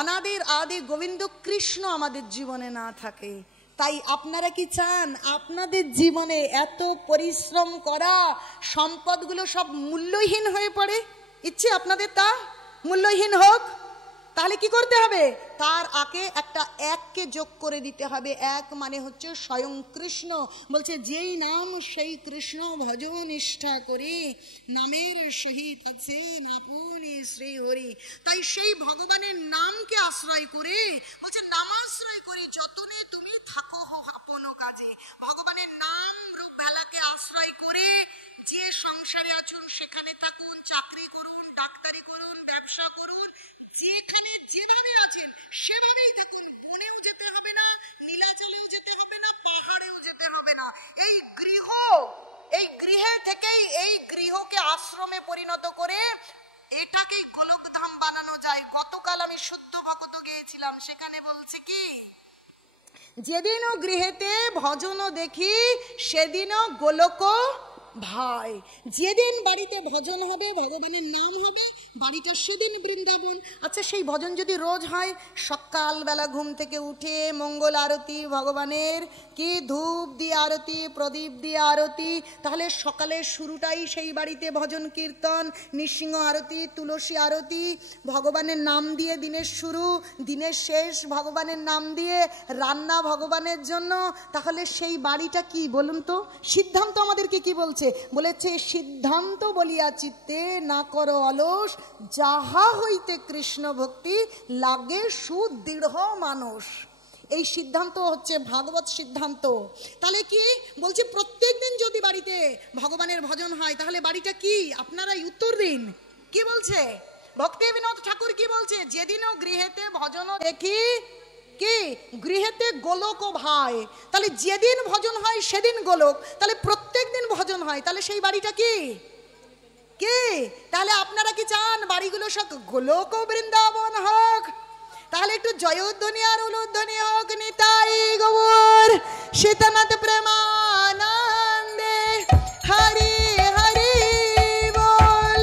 অনাদির আদি গোবিন্দ কৃষ্ণ আমাদের জীবনে না থাকে। তাই আপনারা কি চান আপনাদের জীবনে এত পরিশ্রম করা সম্পদগুলো সব মূল্যহীন হয়ে পড়ে? ইচ্ছে আপনাদের তা মূল্যহীন হোক? তাহলে কি করতে হবে? তার আগে একটা এককে যোগ করে দিতে হবে। এক মানে হচ্ছে স্বয়ং কৃষ্ণ। বলছে যেই নাম সেই কৃষ্ণ ভজ নিষ্ঠা করে, নামের সহিত আছে নাপুনি শ্রী হরি। তাই সেই ভগবানের নামকে আশ্রয় করে বলছে নামাশ্রয় করি যতনে তুমি থাকো আপন কাজে। ভগবানের নাম রূপ বেলাকে আশ্রয় করে যে সংসারে আছেন সেখানে থাকুন, চাকরি করুন, ডাক্তারি করুন, ব্যবসা করুন, যেখানে যেভাবে আছেন সেভাবেই থাকুন। বনেও যেতে হবে না, নীলাচলেও যেতে হবে না, পাহাড়েও যেতে হবে না। এই গৃহে থেকেই এই গৃহকে আশ্রমে পরিণত করে এটাকেই গোলকধাম বানানো যায়। গতকাল আমি শুদ্ধ ভগত গিয়েছিলাম, সেখানে বলছে কি যেদিনও গৃহেতে ভজনও দেখি সেদিনও গোলক ভাই। যেদিন বাড়িতে ভজন হবে, ভগবানের নাম হবে, বাড়িটা সেদিন বৃন্দাবন। আচ্ছা সেই ভজন যদি রোজ হয়, সকালবেলা ঘুম থেকে উঠে মঙ্গল আরতি ভগবানের, কি ধূপ দিয়ে আরতি, প্রদীপ দিয়ে আরতি, তাহলে সকালের শুরুটাই সেই বাড়িতে ভজন কীর্তন, নৃসিংহ আরতি, তুলসী আরতি, ভগবানের নাম দিয়ে দিনের শুরু, দিনের শেষ ভগবানের নাম দিয়ে, রান্না ভগবানের জন্য। তাহলে সেই বাড়িটা কি বলুন তো? সিদ্ধান্ত আমাদেরকে কি বলছে? বলেছে সিদ্ধান্ত বলিয়া চিত্তে না করো অলস, যাহা হইতে কৃষ্ণ ভক্তি লাগে সুদৃঢ় মানুষ। এই সিদ্ধান্ত হচ্ছে ভাগবত সিদ্ধান্ত। তাহলে কি বলছে? প্রত্যেক দিন যদি বাড়িতে ভগবানের ভজন হয় তাহলে বাড়িটা কি? আপনারাই উত্তর দিন। কি বলছে ভক্তি বিনোদ ঠাকুর? কি বলছে? যেদিনও গৃহেতে ভজন দেখি কি গৃহেতে গোলক ভাই। তাহলে যেদিন ভজন হয় সেদিন গোলক, তাহলে প্রত্যেক দিন ভজন হয়, তাহলে সেই বাড়িটা কি? কি তাহলে আপনারা কি চান বাড়িগুলো সব গোলক বৃন্দাবন হোক? তাহলে একটু জয়োধ্বনি আর উলুধ্বনি হোক। নিতাই গৌর সীতানাথ প্রেমানন্দে হরি হরি বল।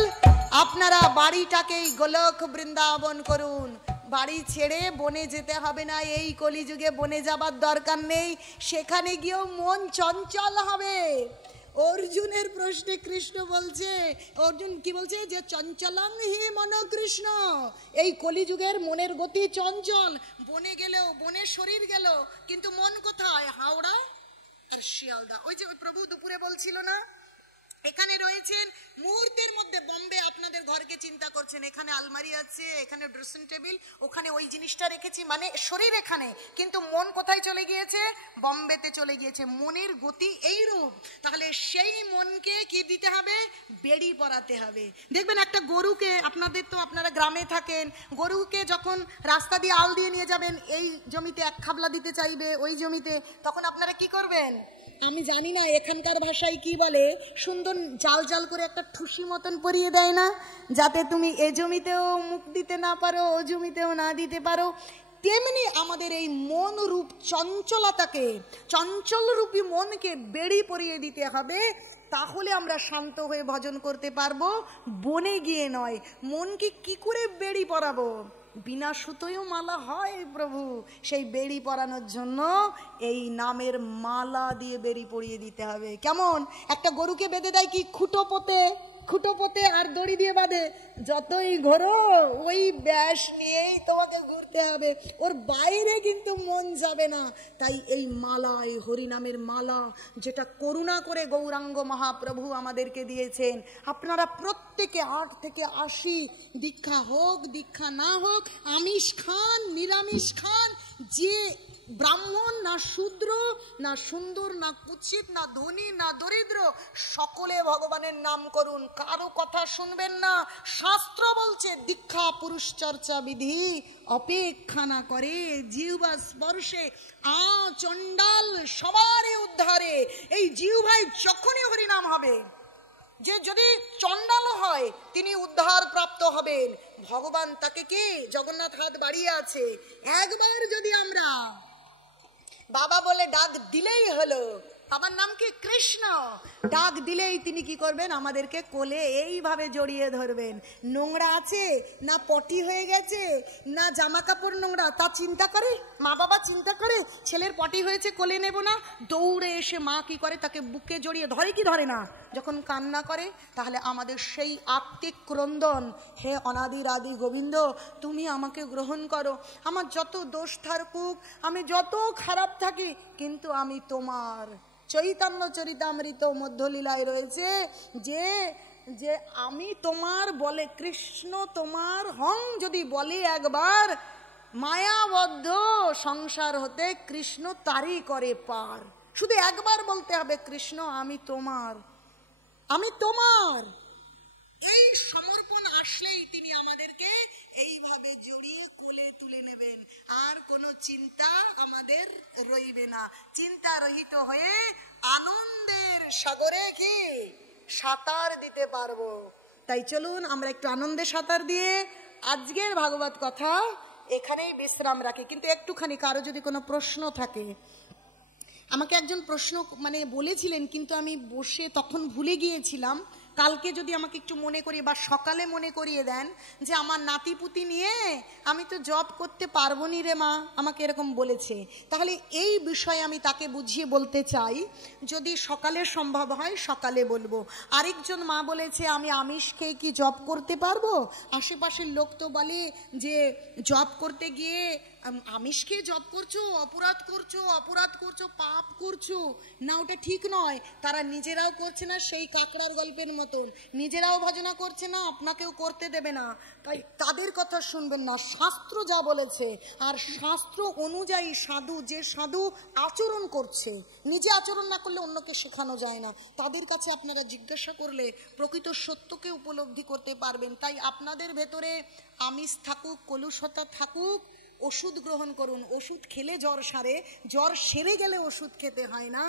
আপনারা বাড়িটাকেই গোলক বৃন্দাবন করুন। বাড়ি ছেড়ে বনে যেতে হবে না। এই কলিযুগে বনে যাবার দরকার নেই। সেখানে গিয়েও মন চঞ্চল হবে। অর্জুনের প্রশ্নে কৃষ্ণ বলছে, অর্জুন কি বলছে? যে চঞ্চলাং হি মন কৃষ্ণ। এই কলিযুগের মনের গতি চঞ্চল। বনে গেলেও বনে শরীর গেল, কিন্তু মন কোথায়? হাওড়া আর শিয়ালদা। ওই যে ওই প্রভু দুপুরে বলছিল না, এখানে রয়েছেন মুহূর্তের মধ্যে বম্বে আপনাদের ঘরকে চিন্তা করছেন, এখানে আলমারি আছে, এখানে ড্রেসিং টেবিল, ওখানে ওই জিনিসটা রেখেছি, মানে শরীর এখানে, কিন্তু মন কোথায় চলে গিয়েছে? বম্বেতে চলে গিয়েছে। মনের গতি এই রূপ। তাহলে সেই মনকে কি দিতে হবে? বেড়ি পরাতে হবে। দেখবেন একটা গরুকে, আপনাদের তো আপনারা গ্রামে থাকেন, গরুকে যখন রাস্তা দিয়ে আল দিয়ে নিয়ে যাবেন, এই জমিতে এক খাবলা দিতে চাইবে, ওই জমিতে, তখন আপনারা কি করবেন? আমি জানি না এখানকার ভাষায় কি বলে, সুন্দর জাল জাল করে একটা ঠুসি মতন পরিয়ে দেয় না, যাতে তুমি এ জমিতেও মুখ দিতে না পারো, ও জমিতেও না দিতে পারো। তেমনি আমাদের এই মন রূপ চঞ্চলতাকে, চঞ্চল রূপী মনকে বেড়ি পরিয়ে দিতে হবে। তাহলে আমরা শান্ত হয়ে ভজন করতে পারবো, বনে গিয়ে নয়। মনকে কি করে বেড়ি পরাবো? বিনা সুতোয়ও মালা হয় প্রভু। সেই বেড়ি পরানোর জন্য এই নামের মালা দিয়ে বেড়ি পরিয়ে দিতে হবে। কেমন? একটা গরুকে বেঁধে দেয় কি? খুঁটো পোতে আর দড়ি দিয়ে বাঁধে। যতই ঘোরো ওই ব্যাস নিয়েই তোমাকে ঘুরতে হবে, ওর বাইরে কিন্তু মন যাবে না। তাই এই মালা, এই হরিনামের মালা, যেটা করুণা করে গৌরাঙ্গ মহাপ্রভু আমাদেরকে দিয়েছেন, আপনারা প্রত্যেকে 8 থেকে 80 দীক্ষা হোক দীক্ষা না হোক, আমিষ খান নিরামিষ খান, যে ব্রাহ্মণ না শূদ্র না সুন্দর না কুৎসিত না ধনী না দরিদ্র, সকলে ভগবানের নাম করুন, কারো কথা শুনবেন না। শাস্ত্র বলছে দীক্ষা পুরুষ চর্চা বিধি অপেক্ষা না করে জিহ্বা স্পর্শে চণ্ডাল সবারই উদ্ধারে। এই জিহ্বায় যখনই হরিনাম হবে, যে যদি চণ্ডাল হয় তিনি উদ্ধার প্রাপ্ত হবেন। ভগবান তাকে কি? জগন্নাথ হাত বাড়িয়ে আছে। একবার যদি আমরা বাবা বলে ডাক দিলেই হলো, আমার নাম কি? কৃষ্ণ। ডাক দিলেই তিনি কি করবেন? আমাদেরকে কোলে এইভাবে জড়িয়ে ধরবেন। নোংরা আছে না, পটি হয়ে গেছে না, জামা কাপড় নোংরা, তা চিন্তা করে মা বাবা? চিন্তা করে ছেলের পটি হয়েছে কোলে নেব না? দৌড়ে এসে মা কি করে? তাকে বুকে জড়িয়ে ধরে কি ধরে না? যখন কান্না করে, তাহলে আমাদের সেই আত্মিক ক্রন্দন, হে অনাদির আদি গোবিন্দ তুমি আমাকে গ্রহণ করো, আমার যত দোষ থাকুক, আমি যত খারাপ থাকি, কিন্তু আমি তোমার। চৈতন্য চরিতামৃত মধ্যলীলায় রয়েছে যে যে আমি তোমার বলে, কৃষ্ণ তোমার হং যদি বলে একবার, মায়াবদ্ধ সংসার হতে কৃষ্ণ তারই করে পার। শুধু একবার বলতে হবে, কৃষ্ণ আমি তোমার, আমি তোমার। এই সমর্পণ আসলেই তিনি আমাদেরকে এইভাবে জড়িয়ে কোলে তুলে নেবেন, আর কোনো চিন্তা আমাদের রইবে না। চিন্তা রহিত হয়ে আনন্দের সাগরে কি সাঁতার দিতে পারবো। তাই চলুন আমরা একটু আনন্দে সাঁতার দিয়ে আজকের ভাগবত কথা এখানেই বিশ্রাম রাখি। কিন্তু একটুখানি কারো যদি কোনো প্রশ্ন থাকে, আমাকে একজন প্রশ্ন বলেছিলেন, কিন্তু আমি বসে তখন ভুলে গিয়েছিলাম। কালকে যদি আমাকে একটু মনে করিয়ে বা সকালে মনে করিয়ে দেন যে আমার নাতিপুতি নিয়ে আমি তো জব করতে পারবো নি রে মা, আমাকে এরকম বলেছে, তাহলে এই বিষয়ে আমি তাকে বুঝিয়ে বলতে চাই, যদি সকালে সম্ভব হয় সকালে বলবো। আরেকজন মা বলেছে আমি আমিষ খেয়ে কি জব করতে পারবো? আশেপাশের লোক তো বলে যে জব করতে গিয়ে আমিষ খেয়ে জব করছো, অপরাধ করছো, অপরাধ করছো, পাপ করছো না, ওটা ঠিক নয়। তারা নিজেরাও করছে না, সেই কাকড়ার গল্পের মতন, নিজেরাও ভজনা করছে না, আপনাকেও করতে দেবে না। তাই তাদের কথা শুনবেন না, শাস্ত্র যা বলেছে, আর শাস্ত্র অনুযায়ী সাধু, যে সাধু আচরণ করছে, নিজে আচরণ না করলে অন্যকে শেখানো যায় না, তাদের কাছে আপনারা জিজ্ঞাসা করলে প্রকৃত সত্যকে উপলব্ধি করতে পারবেন। তাই আপনাদের ভেতরে আমিষ থাকুক, কলুষতা থাকুক, ওষুধ গ্রহণ করুন। ওষুধ খেলে জ্বর সারে, জ্বর সেরে গেলে ওষুধ খেতে হয় না।